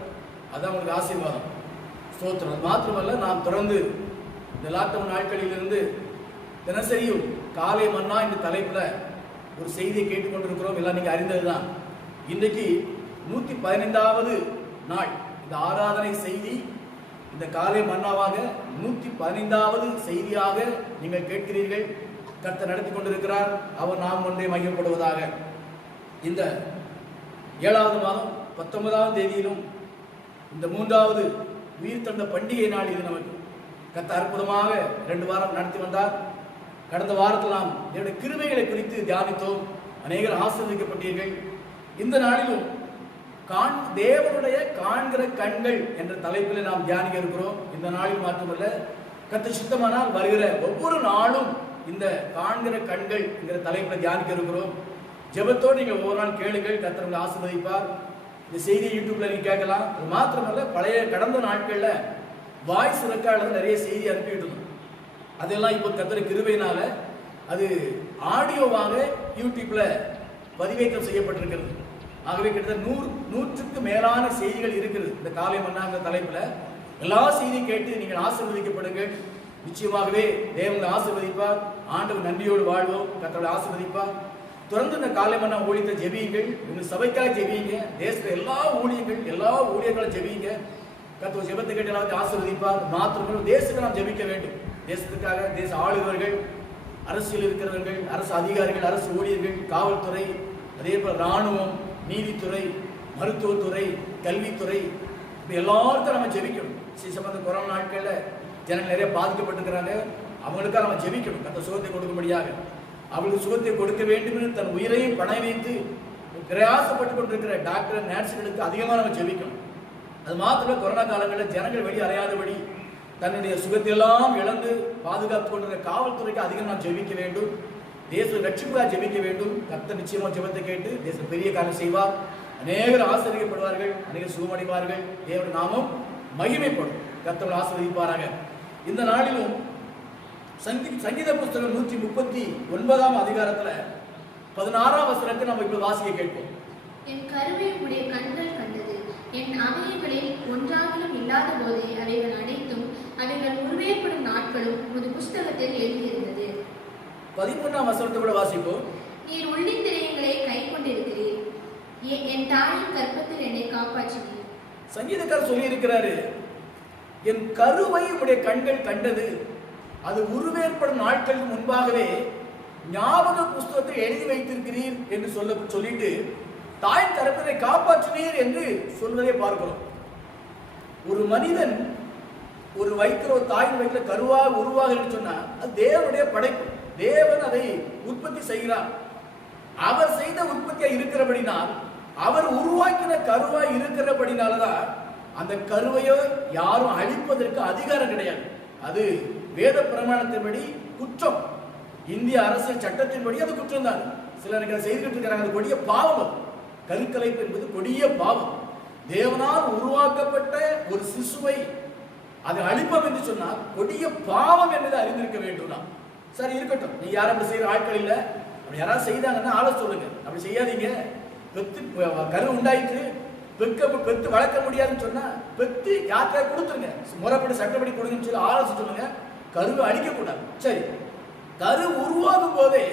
அதுதான் உங்களுக்கு ஆசீர்வாதம். ஸ்தோத்திரம். அது மாத்திரமல்ல, நாம் தொடர்ந்து இந்த லாக்டவுன் நாட்களிலிருந்து தினசரியும் காலை மன்னா இந்த தலைப்பில் ஒரு செய்தியை கேட்டுக்கொண்டிருக்கிறோம். எல்லாம் நீங்கள் அறிந்தது தான். இன்றைக்கு 115வது நாள் இந்த ஆராதனை செய்தி. இந்த காலை மன்னாவாக 115வது செய்தியாக நீங்கள் கேட்கிறீர்கள். கர்த்தர் நடத்தி கொண்டிருக்கிறார். அவர் நாம் ஒன்றே மகிமைப்படுவதாக. இந்த 7வது மாதம் 19ஆம் தேதியிலும் இந்த 3வது உயிர்த்தெழுந்த பண்டிகை நாள் இது. நமக்கு கர்த்தர் அற்புதமாக 2 வாரம் நடத்தி வந்தார். கடந்த வாரத்தில் நாம் என்னுடைய கிருபைகளை குறித்து தியானித்தோம். அநேகர் ஆசீர்வதிக்கப்பட்டீர்கள். இந்த நாளிலும் தேவனுடைய காண்கிற கண்கள் என்ற தலைப்பில் நாம் தியானிக்க இருக்கிறோம். இந்த நாளில் மாற்றமல்ல, கர்த்தர் சித்தமானால் வருகிற ஒவ்வொரு நாளும் இந்த காண்கிற கண்கள் என்கிற தலைப்பில் தியானிக்க இருக்கிறோம். ஜெபத்தோடு நீங்கள் ஒவ்வொரு நாள் கேளுங்கள். கர்த்தர் உங்களை ஆசீர்வதிப்பார். இந்த செய்தியை யூடியூப்ல நீங்க கேட்கலாம். அது மாத்திரமல்ல, பழைய கடந்த நாட்களில் வாய்ஸ் ரெக்கார்டில் நிறைய செய்தி அனுப்பிட்டு இருந்தோம். அதெல்லாம் இப்போ கர்த்தர் கிருபையினால அது ஆடியோவாக யூடியூப்ல பதிவேற்றம் செய்யப்பட்டிருக்கிறது. ஆகவே கிட்டத்தட்ட 100க்கு மேலான செய்திகள் இருக்கிறது. இந்த காலை மன்னாங்கிற தலைப்புல எல்லா செய்தியும் கேட்டு நீங்கள் ஆசீர்வதிக்கப்படுங்கள். நிச்சயமாகவே தேவன் ஆசீர்வதிப்பார். ஆண்டவர் நன்றியோடு வாழ்வோம். கர்த்தர் ஆசீர்வதிப்பார். தொடர்ந்து இந்த காலை மன்னா ஊழியத்தை ஜெபியுங்கள். உங்கள் சபைக்காக ஜெபியுங்க. தேசத்தில் எல்லா ஊழியர்களும் ஜெபியுங்க. கர்த்தர் ஜெபத்தை கேட்டு எல்லாத்தையும் ஆசீர்வதிப்பார். மாத்திரமல்ல, தேசத்துக்கு நாம் ஜெபிக்க வேண்டும். தேசத்துக்காக தேச ஆளுநர்கள், அரசியல் இருக்கிறவர்கள், அரசு அதிகாரிகள், அரசு ஊழியர்கள், காவல்துறை, அதே போல் இராணுவம், நீதித்துறை, மருத்துவத்துறை, கல்வித்துறை, இப்படி எல்லாருக்கும் நம்ம ஜெபிக்கணும். சம்பந்த கொரோனா நாட்களில் ஜனங்கள் நிறைய பாதிக்கப்பட்டிருக்கிறாங்க. அவங்களுக்காக நம்ம ஜெபிக்கணும். கர்த்தர் சுகத்தை கொடுக்கும்படியாக அவளுக்கு சுகத்தை கொடுக்க வேண்டும் என்று தன் உயிரையும் பணம் வைத்து பிரயாசப்பட்டு கொண்டிருக்கிற டாக்டர், நர்ஸுகளுக்கு அதிகமாக நம்ம ஜெபிக்கணும். அது மாத்திரம் கொரோனா காலங்களில் ஜனங்கள் வெளியே அறையாதபடி தன்னுடைய சுகத்தையெல்லாம் இழந்து பாதுகாத்து கொண்டிருக்கிற காவல்துறைக்கு அதிகம் நாம் ஜெபிக்க வேண்டும். தேச ரட்சிப்பாக ஜெபிக்க வேண்டும். கர்த்தர் நிச்சயமாக ஜெபத்தை கேட்டு தேசம் பெரிய காலம் செய்வார். அநேகர் ஆசீர்வதிக்கப்படுவார்கள், அநேகர் சுகமடைவார்கள். தேவனுடைய நாமம் மகிமைப்படும். கர்த்தர் ஆசீர்வதிப்பாராக. இந்த நாளிலும் சங்கீத புஸ்தகம் 139ஆம் அதிகாரத்துல 16ஆம் வசனத்தை நம்ம இப்ப வாசிக்க கேட்போம். என் கருவை உடைய கண்கள் கண்டது. என் அவயங்களில் ஒன்றாகிலும் இல்லாத போதே அவைகள் அனைத்தும் அவைகள் உருவேற்படும் நாட்களும் ஒரு புஸ்தகத்தில் எழுதியிருந்தது. 13ஆம் வசனத்தை கூட வாசிப்போம். நீர் உள்ளிந்திரியங்களை கை கொண்டிருக்கிறீர். என் தாயின் கர்ப்பத்தில் என்னை காப்பாற்றினீர். சங்கீதக்காரர் சொல்லி இருக்கிறாரு, என் கருவை உடைய கண்கள் கண்டது. அது உருவேற்படும் நாட்களுக்கு முன்பாகவே ஞாபக புஸ்தகத்தை எழுதி வைத்திருக்கிறீர் என்று சொல்லிட்டு தாய் கர்ப்பத்தை காப்பாற்றினீர் என்று சொல்வதை பார்க்கிறோம். ஒரு மனிதன் ஒரு வயிற்றுல, ஒரு தாயின் வயிற்றுல கருவாக உருவாக என்று சொன்னா அது தேவனுடைய படைப்பு. தேவன் அதை உற்பத்தி செய்கிறார். அவர் செய்த உற்பத்தியா இருக்கிறபடினால், அவர் உருவாக்கின கருவாய் இருக்கிறபடினாலதான் அந்த கருவையோ யாரும் அழிப்பதற்கு அதிகாரம் கிடையாது. அது வேத பிரமாணத்தின்படி குற்றம். இந்திய அரசியல் சட்டத்தின்படி அது குற்றம் தான். சிலருக்கு அதை செய்துகிட்டு இருக்கிறாங்க. அது கொடிய பாவம். கருக்கலைப்பு என்பது கொடிய பாவம். தேவனால் உருவாக்கப்பட்ட ஒரு சிசுவை அதை அழிப்போம் என்று சொன்னால் கொடிய பாவம் என்பதை அறிந்திருக்க வேண்டும். சரி, இருக்கட்டும். நீ யாரும் அப்படி செய்யற ஆட்கள் இல்லை. அப்படி யாராவது செய்தாங்கன்னா ஆள சொல்லுங்க. அப்படி செய்யாதீங்க. கரு உண்டாயிற்று, பெத்து வளர்க்க முடியாதுன்னு சொன்னா பெத்து யாத்திரை கொடுத்துருங்க. முறைப்படி சட்டப்படி கொடுங்கன்னு சொல்லி ஆலோசனை சொல்லுங்க. கருவை அழிக்கக்கூடாது. சரி, கரு உருவாகும் போதே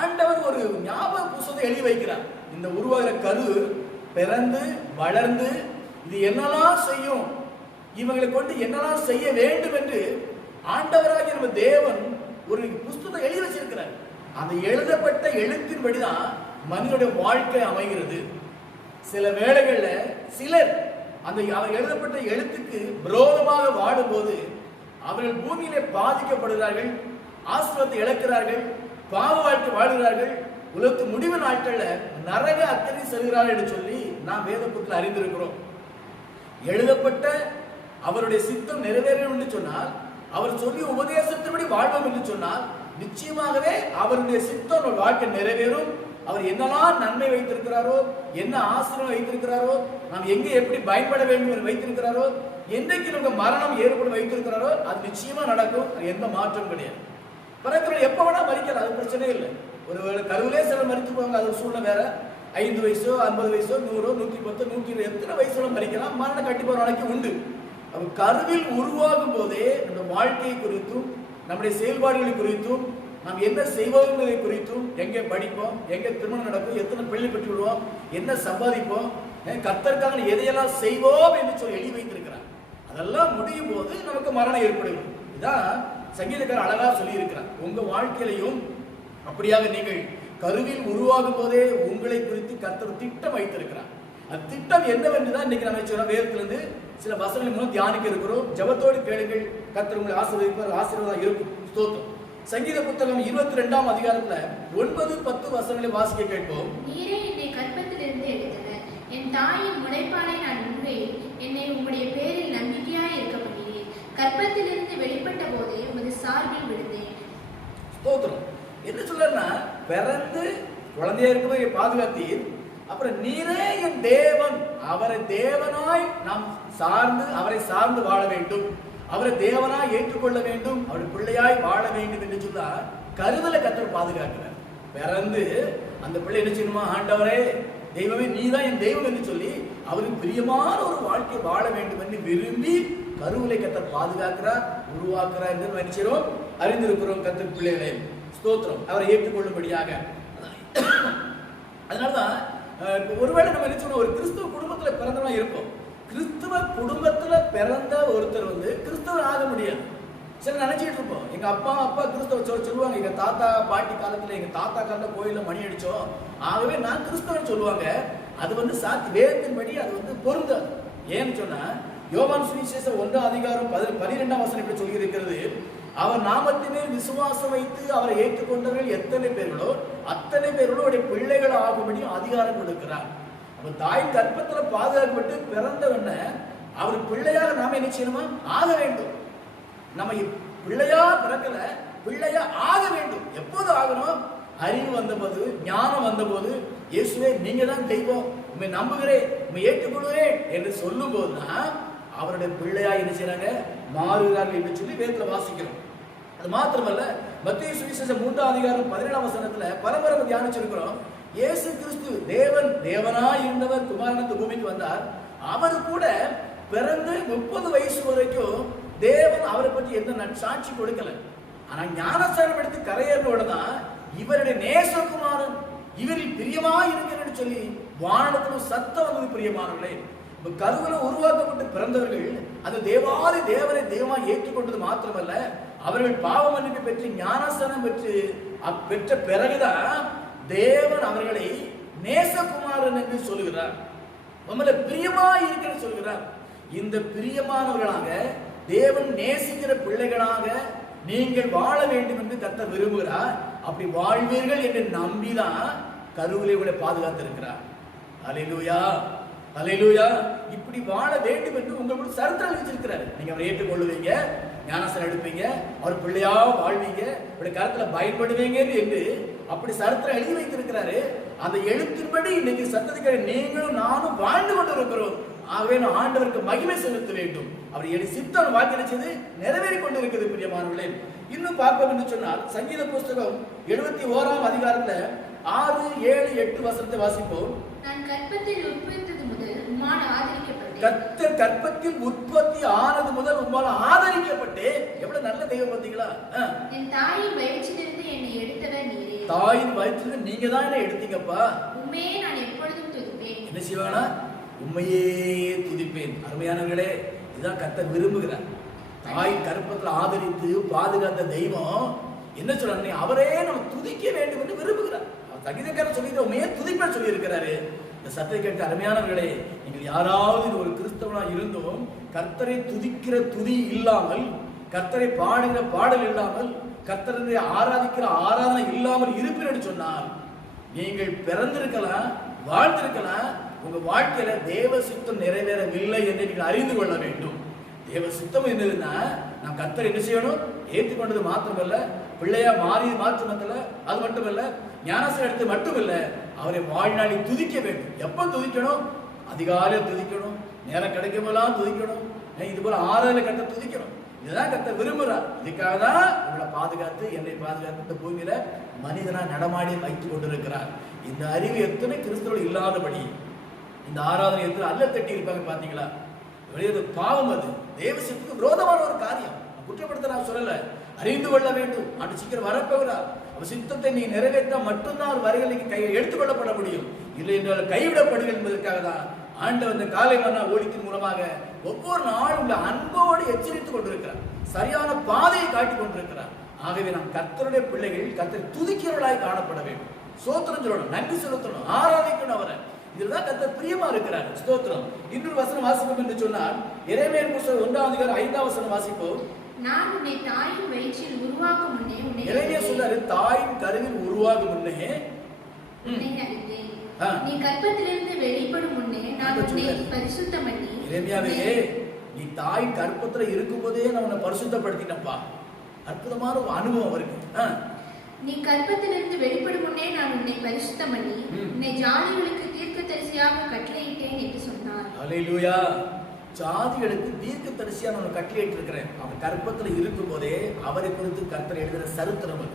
ஆண்டவர் ஒரு ஞாபக புஸ்தகத்தை எழுதி வைக்கிறார். இந்த உருவாகிற கரு பிறந்து வளர்ந்து இது என்னெல்லாம் செய்யும், இவங்களை கொண்டு என்னெல்லாம் செய்ய வேண்டும் என்று ஆண்டவராகிய நம்ம தேவன் ஒரு புஸ்தகத்தை எழுதி வச்சிருக்கிறார். அந்த எழுதப்பட்ட எழுத்தின்படிதான் மனிதனுடைய வாழ்க்கை அமைகிறது. சில வேளைகள்ல சிலர் அந்த எழுதப்பட்ட எழுத்துக்கு விரோதமாக வாழும்போது அவர்கள் பூமியிலே பாதிக்கப்படுகிறார்கள், ஆசீர்வாதத்தை இழக்கிறார்கள், பாவ வாழ்க்கை வாழ்கிறார்கள், உலகத்து முடிவு நாட்கள்ல நரக அக்கறை செல்கிறார்கள் என்று சொல்லி நாம் வேதத்தில் அறிந்திருக்கிறோம். எழுதப்பட்ட அவருடைய சித்தம் நிறைவேறும் என்று சொன்னால், அவர் சொல்லி உபதேசத்தின்படி வாழ்வோம் என்று சொன்னால், நிச்சயமாகவே அவருடைய சித்தம் வாழ்க்கை நிறைவேறும். அவர் என்னெல்லாம் நன்மை வைத்திருக்கிறாரோ, என்ன ஆசீர்வாதம் வைத்திருக்கிறாரோ, நாம் எங்கே எப்படி பயன்பட வேண்டும் என்று வைத்திருக்கிறாரோ, என்றைக்கு நமக்கு மரணம் ஏற்பட வைத்திருக்கிறாரோ அது நிச்சயமா நடக்கும். எந்த மாற்றம் கிடையாது. பிறக்கிறவங்க எப்ப வேணா மறிக்கலாம், அது பிரச்சனை இல்லை. ஒரு கருவிலே சிலர் மறித்து போவாங்க, அது சூழ்நிலை வேற. 5 வயசோ 50 வயசோ 100 110 120 எத்தனை வயசுல மறிக்கலாம், மரணம் கண்டிப்பா ஒரு நாளைக்கு உண்டு. அப்ப கருவில் உருவாகும் போதே நம்ம வாழ்க்கையை குறித்தும் நம்முடைய செயல்பாடுகளை குறித்தும் நாம் என்ன செய்வோம் என்பதை குறித்தும், எங்கே படிப்போம், எங்கே திருமணம் நடக்கும், எத்தனை பிள்ளை பெற்று விடுவோம், என்ன சம்பாதிப்போம், கர்த்தருக்காக எதையெல்லாம் செய்வோம் என்று சொல்லி எழுதி வைத்திருக்கிறார். அதெல்லாம் முடியும் போது நமக்கு மரணம் ஏற்படுகிறது. இதான் சங்கீதக்காரர் அழகா சொல்லி இருக்கிறார். உங்க வாழ்க்கையிலையும் அப்படியாக நீங்கள் கருவில் உருவாகும் போதே உங்களை குறித்து கர்த்தர் திட்டம் வைத்திருக்கிறார். அந்த திட்டம் என்னவென்றுதான் இன்னைக்கு நம்ம சொல்றோம். வேதத்திலிருந்து சில வசனங்கள் மூலம் தியானிக்க இருக்கிறோம். ஜெபத்தோடு கேளுங்கள், கர்த்தர் உங்களை ஆசீர்வதிப்பார், ஆசீர்வாதம் இருக்கும். ஸ்தோத்திரம். சங்கீத புத்தகம் 22ஆம் அதிகாரத்துல 9-10 வசனங்களை வாசிக்க கேட்போம். நீரே என்னை கர்ப்பத்திலிருந்து எடுத்தவர், என் தாயின் முளைப்பாலை நான் உண்மையில் என்னை உம்முடைய பேரில் நம்பிக்கையாய் இருக்க பண்ணினீர். கர்ப்பத்திலிருந்து வெளிப்பட்ட போதே உமது சார்பில் விழுந்தேன். ஸ்தோத்திரம். என்ன சொல்றேன்னா, பிறந்து குழந்தையா இருக்கும்போது பாதுகாத்தீர், அப்புறம் நீரே என் தேவன், அவரை தேவனாய் நாம் சார்ந்து அவரை சார்ந்து வாழ வேண்டும், அவரை தேவனாய் ஏற்றுக்கொள்ள வேண்டும், அவருடைய பிள்ளையாய் வாழ வேண்டும் என்று சொன்னா கருதலை கர்த்தர் பாதுகாக்கிறார். பிறந்து அந்த பிள்ளை என்ன செய்யணுமா, ஆண்டவரே தெய்வமே நீதான் என் தெய்வம் என்று சொல்லி அவருக்கு பிரியமான ஒரு வாழ்க்கை வாழ வேண்டும் என்று விரும்பி கருவிலை கர்த்தர் பாதுகாக்கிறார், உருவாக்குறார் என்று நினைச்சிரும் அறிந்திருக்கிறோம். கர்த்தர் பிள்ளைகளே ஸ்தோத்திரம், அவரை ஏற்றுக்கொள்ளும்படியாக. அதனாலதான் ஒருவேளை நம்ம என்ன சொல்றோம், ஒரு கிறிஸ்துவ குடும்பத்துல பிறந்தவனா இருப்போம். கிறிஸ்துவ குடும்பத்துல பிறந்த ஒருத்தர் கிறிஸ்தவர் ஆக முடியாது. சில நினைச்சிட்டு இருப்போம், எங்க அப்பா கிறிஸ்தவ சொல்லுவாங்க, எங்க தாத்தா பாட்டி காலத்துல எங்க தாத்தா காலத்துல கோயில மணி அடிச்சோம், ஆகவே நான் கிறிஸ்தவன் சொல்லுவாங்க. அது சாத்தி வேதத்தின்படி அது பொருந்தாது. ஏன்னு சொன்னா யோவான் சுவிசேஷம் 1ஆம் அதிகாரம் 12ஆம் வசனம் இப்படி சொல்லி இருக்கிறது, அவர் நாமத்திலே விசுவாசம் வைத்து அவரை ஏற்றுக்கொண்டவர்கள் எத்தனை பேர்களோ அத்தனை பேர்களோ அவருடைய பிள்ளைகள் ஆகும்படி அதிகாரம் கொடுக்கிறார். அப்ப தாயின் கர்ப்பத்துல பாதுகாக்கப்பட்டு பிறந்தவன அவர் பிள்ளையாக நாம என்ன செய்யணுமா, ஆக வேண்டும். நம்ம பிள்ளையா பிறக்கல, பிள்ளையா ஆக வேண்டும். எப்போது ஆகணும், அறிவு வந்தபோது, ஞானம் வந்தபோது, இயேசுவே நீங்க தான் தெய்வம், உண்மை நம்புகிறேன், உண்மை ஏற்றுக்கொள்கிறேன் என்று சொல்லும் போதுதான் அவருடைய பிள்ளையா என்ன செய்யறாங்க, மாறுகிறார்கள் என்று சொல்லி வேதத்துல வாசிக்கிறோம். அது மாத்திரமல்ல, மத்தேயு சுவிசேஷம் 3ஆம் அதிகாரம் 17ஆம் வசனத்துல பரம்பரை தியானிச்சிருக்கிறோம். இயேசு கிறிஸ்து தேவனாய் இருந்தவர் குமாரன் பூமிக்கு வந்தார். அவர் கூட பிறந்து 30 வயசு வரைக்கும் தேவன் அவரை பற்றி எந்த சாட்சி கொடுக்கல. ஆனா ஞானஸ்நானம் எடுத்து கரையேறோட தான் இவருடைய நேசகுமாரன், இவரில் பிரியமாய் இருக்கிறேன்னு சொல்லி வானத்துல சத்தம் வந்தது. பிரியமானவர்களே, கருவில உருவாக்கப்பட்டு பிறந்தவர்கள் அந்த தேவாதி தேவரை தெய்வமாய் ஏற்றுக்கொண்டது மாத்திரமல்ல, அவர்கள் பாவ மன்னிப்பு பெற்று ஞானஸ்நானம் பெற்ற பிறகுதான் தேவன் அவர்களை நேசகுமாரன் என்று சொல்லுகிறார், நம்மள பிரியமாய் இருக்கிற சொல்கிறார். இந்த பிரியமானவர்களாக தேவன் நேசிக்கிற பிள்ளைகளாக நீங்கள் வாழ வேண்டும் என்று கர்த்தர் விரும்புகிறார். அப்படி வாழ்வீர்கள் என்று நம்பிதான் கருவிலை உங்களை பாதுகாத்திருக்கிறார். அல்லேலூயா, அல்லேலூயா. இப்படி வாழ வேண்டும் என்று உங்களுக்கு சரித்திரம் வச்சிருக்கிறார். நீங்க அவரை ஏற்றுக்கொள்ளுவீங்க, ஞானஸ்நானம் எடுப்பீங்க, அவர் பிள்ளையா வாழ்வீங்க, அப்படி கருத்துல பயன்படுவீங்க என்று அப்படி சரித்திரம் எழுதி வைத்திருக்கிறாரு. அந்த எழுத்தின்படி இன்னைக்கு சத்தத்துக்கு நீங்களும் நானும் வாழ்ந்து கொண்டு இருக்கிறோம். ஆகவே நான் ஆண்டவருக்கு மகிமை செலுத்த வேண்டும். அவர் சித்தம் வாக்கினது நிறைவேறி கொண்டு இருக்குது. பிரியமானவர்களே, இன்னும் பார்ப்போம் என்று சொன்னால் சங்கீத புஸ்தகம் 71ஆம் அதிகாரத்துல 6, 7, 8 வசனத்தை வாசிப்போம். நான் கர்ப்பத்தில் உற்பத்தது முதல் உம்மால் ஆதரிக்கப்பட்டேன். கர்த்தர் கர்ப்பத்தில் உற்பத்தி ஆனது முதல் உம்மால் ஆதரிக்கப்பட்டு, எவ்வளவு நல்ல தெய்வம் பார்த்தீங்களா. என் தாயின் வயிற்றிலிருந்து என்னை எடுத்தவர் நீரே. தாயின் வயிற்றிலிருந்து நீங்க தான் என்ன எடுத்தீங்கப்பா. உண்மையே நான் எப்பொழுதும் துதிப்பேன். என்ன செய்வானா, உண்மையே துதிப்பேன். அருமையானவர்களே, இதுதான் கர்த்தர் விரும்புகிறார். தாய் கர்ப்பத்தில் ஆதரித்து பாதுகாத்த தெய்வம் என்ன சொல்றாரு? அவரே நம்ம துதிக்க வேண்டும் என்று விரும்புகிறார். சங்கீதக்காரர் சொல்லி உண்மையே துதிப்பேன் சொல்லி இருக்கிறாரு. இந்த சத்தத்தை கேட்ட அருமையானவர்களே, நீங்கள் யாராவது ஒரு கிறிஸ்தவனா இருந்தோம் கர்த்தரை துதிக்கிற துதி இல்லாமல், கர்த்தரை பாடுகிற பாடல் இல்லாமல், கர்த்தரை ஆராதிக்கிற ஆராதனை இல்லாமல் இருப்பீர்கள் சொன்னால் நீங்கள் பிறந்திருக்கலாம், வாழ்ந்திருக்கலாம், உங்க வாழ்க்கையில தேவ சித்தம் நிறைவேறவில்லை என்று நீங்கள் அறிந்து கொள்ள வேண்டும். தேவ சித்தம் என்னதுன்னா, நாம் கர்த்தரை என்ன செய்யணும்? ஏற்றுக்கொண்டது மாத்திரமல்ல, பிள்ளையா மாறியது மாத்திரமல்ல, அது மட்டுமல்ல, ஞானஸ்நானம் எடுத்து மட்டுமல்ல, அவரை வாழ்நாளில் துதிக்க வேண்டும். எப்ப துதிக்கணும்? அதிகாலையில் துதிக்கணும், நேரம் கிடைக்கும் போதெல்லாம் துதிக்கணும், இது போல ஆறாவது கர்த்தர் துதிக்கணும். இதுதான் கர்த்தர் விரும்புகிறார். இதுக்காக தான் உங்களை பாதுகாத்து, என்னை பாதுகாத்து இந்த பூமியில மனிதனா நடமாடி வைத்துக் கொண்டிருக்கிறார். இந்த அறிவு எத்தனை கிறிஸ்தவர்கள் இல்லாதபடி இந்த ஆராதனை எத்தனை அல்ல தட்டி இருப்பாங்க பாத்தீங்களா? வெளியே பாவம், அது தேவசத்துக்கு விரோதமான ஒரு காரியம். குற்றப்படுத்த நான் சொல்லல, அறிந்து கொள்ள வேண்டும். ஆண்டு சீக்கிரம் வரப்போகிறார். அவர் சித்தத்தை நீ நிறைவேற்ற மட்டும்தான் அவர் வருகைக்கு எடுத்துக்கொள்ளப்பட முடியும். இல்லை என்றால் கைவிடப்படுகள் என்பதற்காக தான் ஆண்டவர் இந்த காலை மன்னா ஓடித்தின் மூலமாக ஒவ்வொரு நாளும் உள்ள அன்போடு எச்சரித்துக் கொண்டிருக்கிறார், சரியான பாதையை காட்டிக் கொண்டிருக்கிறார். ஆகவே நாம் கர்த்தருடைய பிள்ளைகள் கர்த்தரை துதிக்கிறவர்களாய் காணப்பட வேண்டும். ஸ்தோத்திரம் சொல்லணும், நன்றி செலுத்தணும், ஆராதிக்கணும் அவரை. இதுதான் கர்த்தர் பிரியமா இருக்கிறார். ஸ்தோத்திரம். இன்னொரு வசனம் வாசிப்போம் என்று சொன்னால், எரேமியா புத்தகம் 1:5 வசனம் வாசிப்போம். நான் உன்னை தாயின் வயிற்றில் உருவாக்கும் முன்னே உன்னை எரேமியா சொல்றாரு, தாயின் கருவில் உருவாகும் முன்னே உன்னை அறிந்தேன். நீ கர்ப்பத்திலிருந்து வெளிப்படும் முன்னே நான் உன்னை பரிசுத்தம் பண்ணி. எரேமியாவே, நீ தாயின் கர்ப்பத்துல இருக்கும் போதே நான் உன்னை பரிசுத்தப்படுத்திட்டப்பா. அற்புதமான ஒரு அனுபவம் இருக்கு. நீ கர்ப்பத்திலிருந்து வெளிப்படும் முன்னே நான் உன்னை பரிசுத்தம் பண்ணி உன்னை ஜாதிகளுக்கு தீர்க்கதரிசியாக கட்டளையிட்டேன் என்று சொன்னார். அல்லேலூயா. ஜாதிகளுக்கு தீர்க்கதரிசியா நான் கட்டளையிட்டு இருக்கிறேன். அவன் கர்ப்பத்துல இருக்கும் போதே அவரை குறித்து கர்த்தர் எழுதுற சரித்திரம் அது.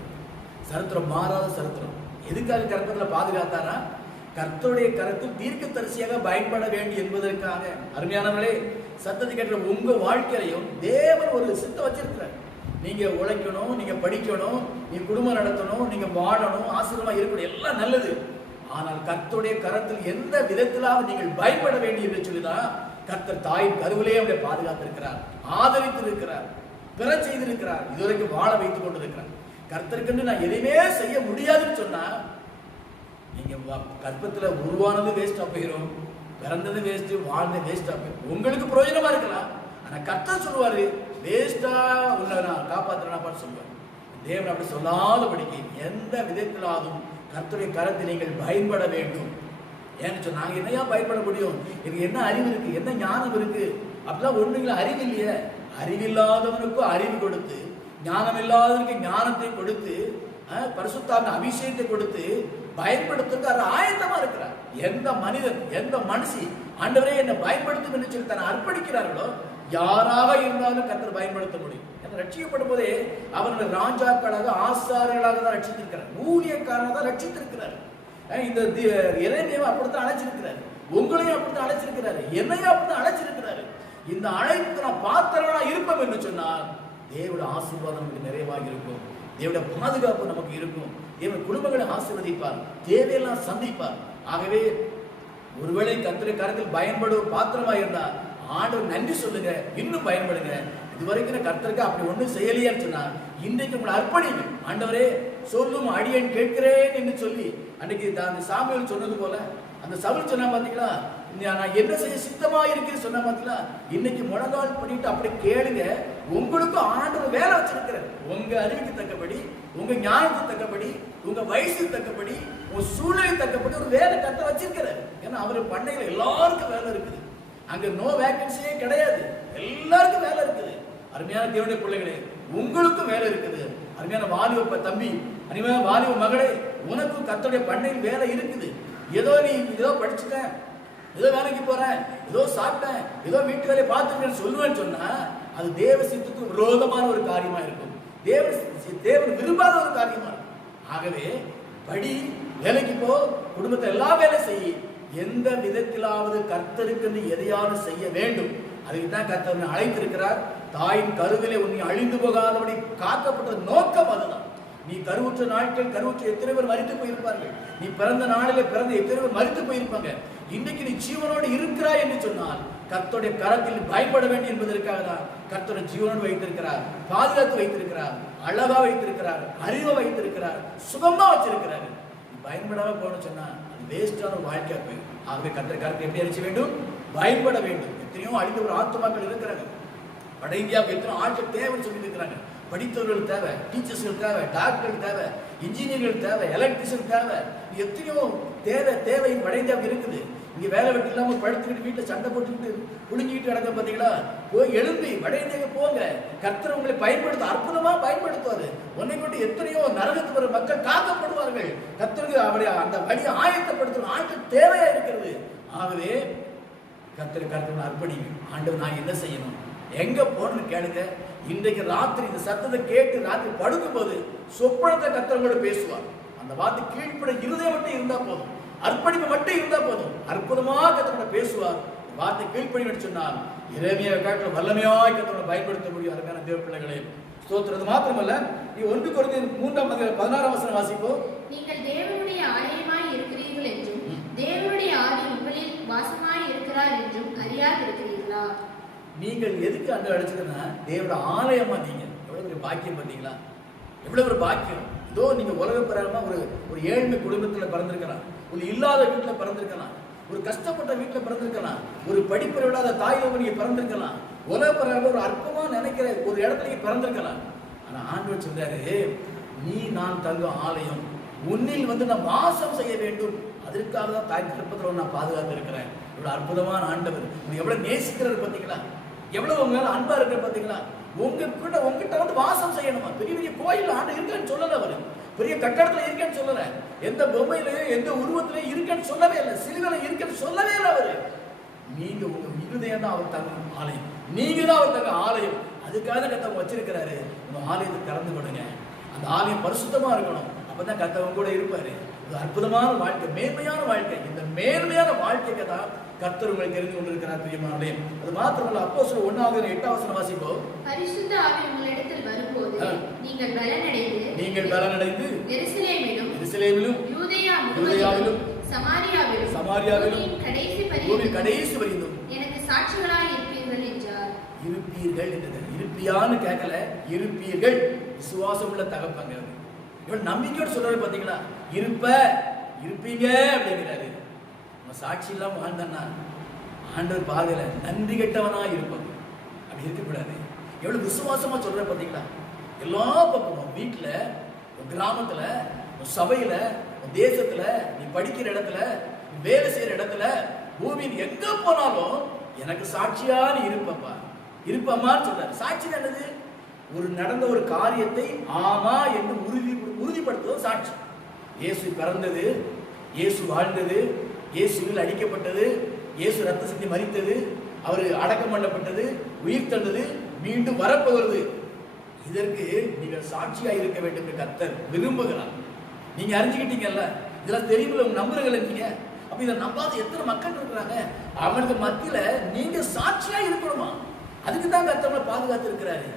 சரித்திரம் மாறாத சரித்திரம். எதுக்காக கர்ப்பத்துல பாதுகாத்தாரா? கர்த்தருடைய கருத்தில் தீர்க்கதரிசியாக பயன்பட வேண்டும் என்பதற்காக. அருமையானவர்களே, சத்தத்தை கேட்ட உங்க வாழ்க்கையிலையும் தேவன் ஒரு சித்தம் வச்சிருக்கிறார். நீங்க உழைக்கணும், நீங்க படிக்கணும், நீங்க குடும்பம் நடத்தணும், நீங்க வாழணும், ஆசீர்வாதமா இருக்கணும், எல்லாம் நல்லது. ஆனால் கர்த்தருடைய கரத்தில் எந்த விதத்திலாவது நீங்கள் பயன்பட வேண்டும் என்று சொல்லிதான் கர்த்தர் தாயின் கருவிலே அவரை பாதுகாத்திருக்கிறார், ஆதரித்திருக்கிறார், பெற செய்திருக்கிறார், இதுவரைக்கும் வாழ வைத்துக் கொண்டிருக்கிறார். கர்த்தருக்கு நான் எதையுமே செய்ய முடியாதுன்னு சொன்னா நீங்க கர்ப்பத்துல உருவானது வேஸ்டா போயிடும், பிறந்தது வேஸ்ட், வாழ்ந்தது வேஸ்டா போயிடும். உங்களுக்கு பிரயோஜனமா இருக்கலாம், ஆனா கர்த்தர் சொல்லுவாரு வேஸ்டா உன்னை நான் காப்பாற்றுறேன் சொல்லுவார். தேவன் அப்படி சொல்லாதபடிக்கு எந்த விதத்திலாதும் கர்த்தருடைய கரத்தை நீங்கள் பயன்பட வேண்டும். ஏன்னு சொன்னா நாங்க என்னையா பயன்பட முடியும்? எனக்கு என்ன அறிவு இருக்கு, என்ன ஞானம் இருக்கு? அப்படிலாம் ஒண்ணுங்களா, அறிவு இல்லையே. அறிவில்லாதவனுக்கும் அறிவு கொடுத்து, ஞானம் இல்லாதவனுக்கு ஞானத்தை கொடுத்து, பரிசுத்தான அபிஷேகத்தை கொடுத்து பயன்படுத்துறதுக்கு ஆயத்தமா இருக்கிறார். எந்த மனிதன், எந்த மனுஷி ஆண்டவரே என்னை பயன்படுத்தும் என்று சொல்லி தன்னை அர்ப்பணிக்கிறார்களோ யாராக இருந்தாலும் கர்த்தர் பயன்படுத்த முடியும். ரட்சிக்கப்படும் போதே அவர்கள் ராஜாக்களாக ஆசாரியர்களாக தான் ரட்சித்திருக்கிறார், ஊழியக்காரனாக தான் ரட்சித்திருக்கிறார். இந்த எரேமியாவை அப்படித்தான் அழைச்சிருக்கிறார், உங்களையும் அப்படித்தான் அழைச்சிருக்கிறாரு, என்னையும் அப்படித்தான் அழைச்சிருக்கிறாரு. இந்த அழைப்புக்கு நான் பாத்திரனா இருப்போம் என்று சொன்னால் தேவோட ஆசீர்வாதம் நமக்கு நிறைவாக இருக்கும், தேவோட பாதுகாப்பு நமக்கு இருக்கும், தேவன் குடும்பங்களை ஆசீர்வதிப்பார், தேவையெல்லாம் சந்திப்பார். ஆகவே ஒருவேளை கர்த்தருடைய கரத்தில் பயன்படும் பாத்திரமா இருந்தா ஆண்டவர் நன்றி சொல்லுங்க, இன்னும் பயன்படுங்க. இதுவரைக்கும் கர்த்தருக்கு அப்படி ஒன்றும் செய்யலையான்னு சொன்னா இன்றைக்கு உங்களை அர்ப்பணிங்க. ஆண்டவரே சொல்லும் அடியேன் கேட்கிறேன் என்று சொல்லி அன்னைக்கு அந்த சாமுவேல் சொன்னது போல அந்த சவுல் சொன்னா பாத்தீங்களா, நான் என்ன செய்ய சித்தமா இருக்கேன்னு சொன்னா பாத்தீங்களா, இன்னைக்கு முழங்கால் பண்ணிட்டு அப்படி கேளுங்க. உங்களுக்கும் ஆண்டவர் வேலை வச்சிருக்கிறார். உங்க அறிவுக்கு தக்கபடி, உங்க ஞானத்துக்கு தக்கபடி, உங்க வயசுக்கு தக்கபடி, உங்க சூழ்நிலை தக்கப்படி ஒரு வேலை கர்த்தர் வச்சிருக்கிறார். ஏன்னா அவர் பண்ணையில எல்லாருக்கும் வேலை இருக்குது, அங்க நோ வேகன்சியே கிடையாது, எல்லாருக்கும் வேலை இருக்குது. அருமையான தேவனுடைய பிள்ளைகளே, உங்களுக்கும் வேலை இருக்குது. அருமையான வாலிப தம்பி, அருமையான வாலிப மகளே, உனக்கும் கர்த்தருடைய பண்ணையில் வேலை இருக்குது. ஏதோ நீ ஏதோ படிச்சுட்டேன், ஏதோ வேலைக்கு போறேன், ஏதோ சாப்பிட்டேன், ஏதோ வீட்டு வேலையை பார்த்துட்டேன்னு சொல்லுவேன்னு சொன்னா அது தேவ சித்தத்துக்கு விரோதமான ஒரு காரியமா இருக்கும், தேவன் விரும்பாத ஒரு காரியமா இருக்கும். ஆகவே படி, வேலைக்கு போ, குடும்பத்தை எல்லா வேலை செய்ய, எந்த விதத்திலாவது கர்த்தருக்கு எதையாவது செய்ய வேண்டும். அதுக்கு தான் கர்த்தர் அழைத்திருக்கிறார். தாயின் கருவிலே உன்னை அழிந்து போகாதபடி காக்கப்பட்ட நோக்கம் அதுதான். நீ கருவுற்ற நாட்கள், கருவுற்ற எத்தனை பேர் மரித்து போயிருப்பார்கள், நீ பிறந்த நாளிலே பிறந்த எத்தனை பேர் மரித்து போயிருப்பாங்க. இன்னைக்கு நீ ஜீவனோடு இருக்கிறாய் என்று சொன்னால் கர்த்தருடைய கரத்தில் பயப்பட வேண்டும் என்பதற்காக தான் கர்த்தருடைய ஜீவனோடு வைத்திருக்கிறார், பாதுகாத்து வைத்திருக்கிறார், அழகா வைத்திருக்கிறார், அறிவை வைத்திருக்கிறார், சுகமா வச்சிருக்கிறார். பயன்படாம போகணும்னு சொன்னா அது வேஸ்டான வாழ்க்கையா போயிடும். ஆகவே கர்த்தர் கரத்தை எப்படி அழிச்ச வேண்டும்? பயன்பட வேண்டும். எத்தனையோ அழிந்த ஒரு ஆத்துமாக்கள் இருக்கிறாங்க. வட இந்தியாவுக்கு எத்தனை ஆட்கள் தேவைன்னு சொல்லி இருக்கிறாங்க. படித்தவர்கள் தேவை, டீச்சர்ஸ்கள் தேவை, டாக்டர்கள் தேவை, இன்ஜினியர்கள் தேவை, எலக்ட்ரிஷியன் தேவை, எத்தனையோ தேவை வட இந்தியாவுக்கு இருக்குது. இங்க வேலை வெட்டி இல்லாம படுத்துக்கிட்டு வீட்டுல சண்டை போட்டுக்கிட்டு புடுங்கிட்டு கிடக்க பாத்தீங்களா? போய் எழும்பி வட இந்தியாவுக்கு போங்க. கர்த்தர் உங்களை பயன்படுத்த அற்புதமா பயன்படுத்துவாரு. உன்னை கொண்டு எத்தனையோ நரகத்து வர மக்கள் காக்கப்படுவார்கள். கர்த்தருக்கு அவருடைய அந்த வழியை ஆயத்தப்படுத்தும் ஆட்கள் தேவையா இருக்கிறது. ஆகவே கர்த்தரை அர்ப்பணிங்க. ஆண்டவர் நான் என்ன செய்யணும், எங்க போகணும்னு கேளுங்க. இன்றைக்கு ராத்திரி இந்த சத்தத்தை கேட்டு ராத்திரி படுக்கும் போது சொப்பனத்தை கர்த்தரோட பேசுவார். அந்த வார்த்தை கீழ்ப்பட இருதயம் மட்டும் இருந்தா போதும், அர்ப்பணிப்பு மட்டும் இருந்தா போதும். அற்புதமாக கர்த்தரோட பேசுவார். வார்த்தை கீழ்ப்படி சொன்னால் எரேமியாவை காட்டிலும் வல்லமையாய் கர்த்தரோட பயன்படுத்த முடியும். அருமையான தேவ பிள்ளைகளே, ஸ்தோத்திரம். மாத்திரமல்ல, நீ 1 கொரிந்தியர் 3:16 வாசிப்போம். நீங்கள் தேவனுடைய ஆலயமாய் இருக்கிறீர்கள் என்றும் தேவனுடைய ஆவி உங்களில் வாசமாய் இருக்கிறார் என்றும் அறியாதிருக்கிறீர்களா? நீங்கள் எதுக்கு அந்த அழைச்சதுன்னா தேவனோட ஆலயமா. நீங்க எவ்வளவு ஒரு பாக்கியம் பார்த்தீங்களா? எவ்வளவு ஒரு பாக்கியம். இதோ நீங்க உலக பிரகாரமா ஒரு ஏழ்மை குடும்பத்துல பிறந்திருக்கலாம், ஒரு இல்லாத வீட்டுல பிறந்திருக்கலாம், ஒரு கஷ்டப்பட்ட வீட்டுல பிறந்திருக்கலாம், ஒரு படிப்பு விடாத தாயில நீங்க பிறந்திருக்கலாம், உலக பிரகாரம் ஒரு அற்பமா நினைக்கிற ஒரு இடத்துல நீங்க பிறந்திருக்கலாம். ஆனா ஆண்டவர் சொல்றாரு, நீ நான் தங்கும் ஆலயம், உன்னில் நான் வாசம் செய்ய வேண்டும். அதற்காக தான் தாய் கற்பத்தில் நான் பாதுகாத்து இருக்கிறேன். இவ்வளவு அற்புதமான ஆண்டவர் எவ்வளவு நேசிக்கிறார் பார்த்தீங்களா? எவ்வளவு உங்க மேல அன்பா இருக்கிற பார்த்தீங்களா? உங்ககிட்ட வாசம் செய்யணுமா? பெரிய பெரிய கோயில் ஆண்டு இருக்கேன்னு சொல்லல, அவரு பெரிய கட்டடத்துல இருக்கேன்னு சொல்லல, எந்த பொம்மையிலையும் எந்த உருவத்திலையும் இருக்கேன்னு சொல்லவே இல்லை, சிலுவையில இருக்கேன்னு சொல்லவே இல்லை. அவரு நீங்க உங்க இருதயம் தான் அவர் தங்க ஆலயம், நீங்க தான் அவர் தங்க ஆலயம். அதுக்காக கத்தவங்க வச்சிருக்கிறாரு. உங்க ஆலயத்தை திறந்து விடுங்க. அந்த ஆலயம் பரிசுத்தமா இருக்கணும். அப்பதான் கத்தவங்க கூட இருப்பாரு. இது அற்புதமான வாழ்க்கை, மேன்மையான வாழ்க்கை. இந்த மேன்மையான வாழ்க்கைக்கு தான் கர்த்தர் உங்களை தெரிந்து கொண்டிருக்கிறார். பிரியமானவர்களே, அது மாத்திரமல்ல, அப்போஸ்தலர் 1:8 வாசிப்போம். பரிசுத்த ஆவி உங்களிடத்தில் வரும்போது நீங்கள் பலனடைந்து எருசலேமிலும் யூதேயாவிலும் சமாரியாவிலும் கடைசி வரையிலும் எனக்கு சாட்சிகளாய் இருப்பீர்கள் என்றார். இருப்பீர்கள் என்றது இருப்பியான்னு கேட்கல, இருப்பீர்கள். விசுவாசம் உள்ள தகப்பங்க. இவன் நம்பிக்கையோடு சொல்றாரு பாத்தீங்களா? இருப்பீங்க அப்படிங்கிறாரு. நம்ம சாட்சி இல்லாம வாழ்ந்தா ஆண்டவர் பாதையில நன்றி கெட்டவனா இருப்பாங்க. அப்படி இருக்கக்கூடாது. எவ்வளவு விசுவாசமா சொல்ற பாத்தீங்களா? எல்லா பக்கமும் வீட்டுல, கிராமத்துல, சபையில, தேசத்துல, நீ படிக்கிற இடத்துல, வேலை செய்யற இடத்துல, பூமியில் எங்க போனாலும் எனக்கு சாட்சியா நீ இருப்பப்பா, இருப்பம்மான்னு சொல்றாரு. சாட்சி என்னது? நடந்த ஒரு காரியத்தை ஆமா என்று உறுதிப்படுத்துவது சாட்சி. இயேசு பிறந்தது, இயேசு வாழ்ந்தது, இயேசுவில் அடிக்கப்பட்டது, இயேசு ரத்த சிந்தி மரித்தது, அவர் அடக்கம் பண்ணப்பட்டது, உயிர் தந்தது, மீண்டும் வரப்போகிறது. இதற்கு நீங்கள் சாட்சியா இருக்க வேண்டும் என்று கர்த்தர் விரும்புகிறார். நீங்க அறிஞ்சுக்கிட்டீங்கல்ல, இதெல்லாம் தெரியுமில்ல, உங்க நம்புறீங்கள நீங்க. அப்ப இதை நம்பாத எத்தனை மக்கள் இருக்கிறாங்க. அவனுக்கு மத்தியில நீங்க சாட்சியா இருக்கணுமா? அதுக்கு தான் கர்த்தர் பாதுகாத்து இருக்கிறாரு.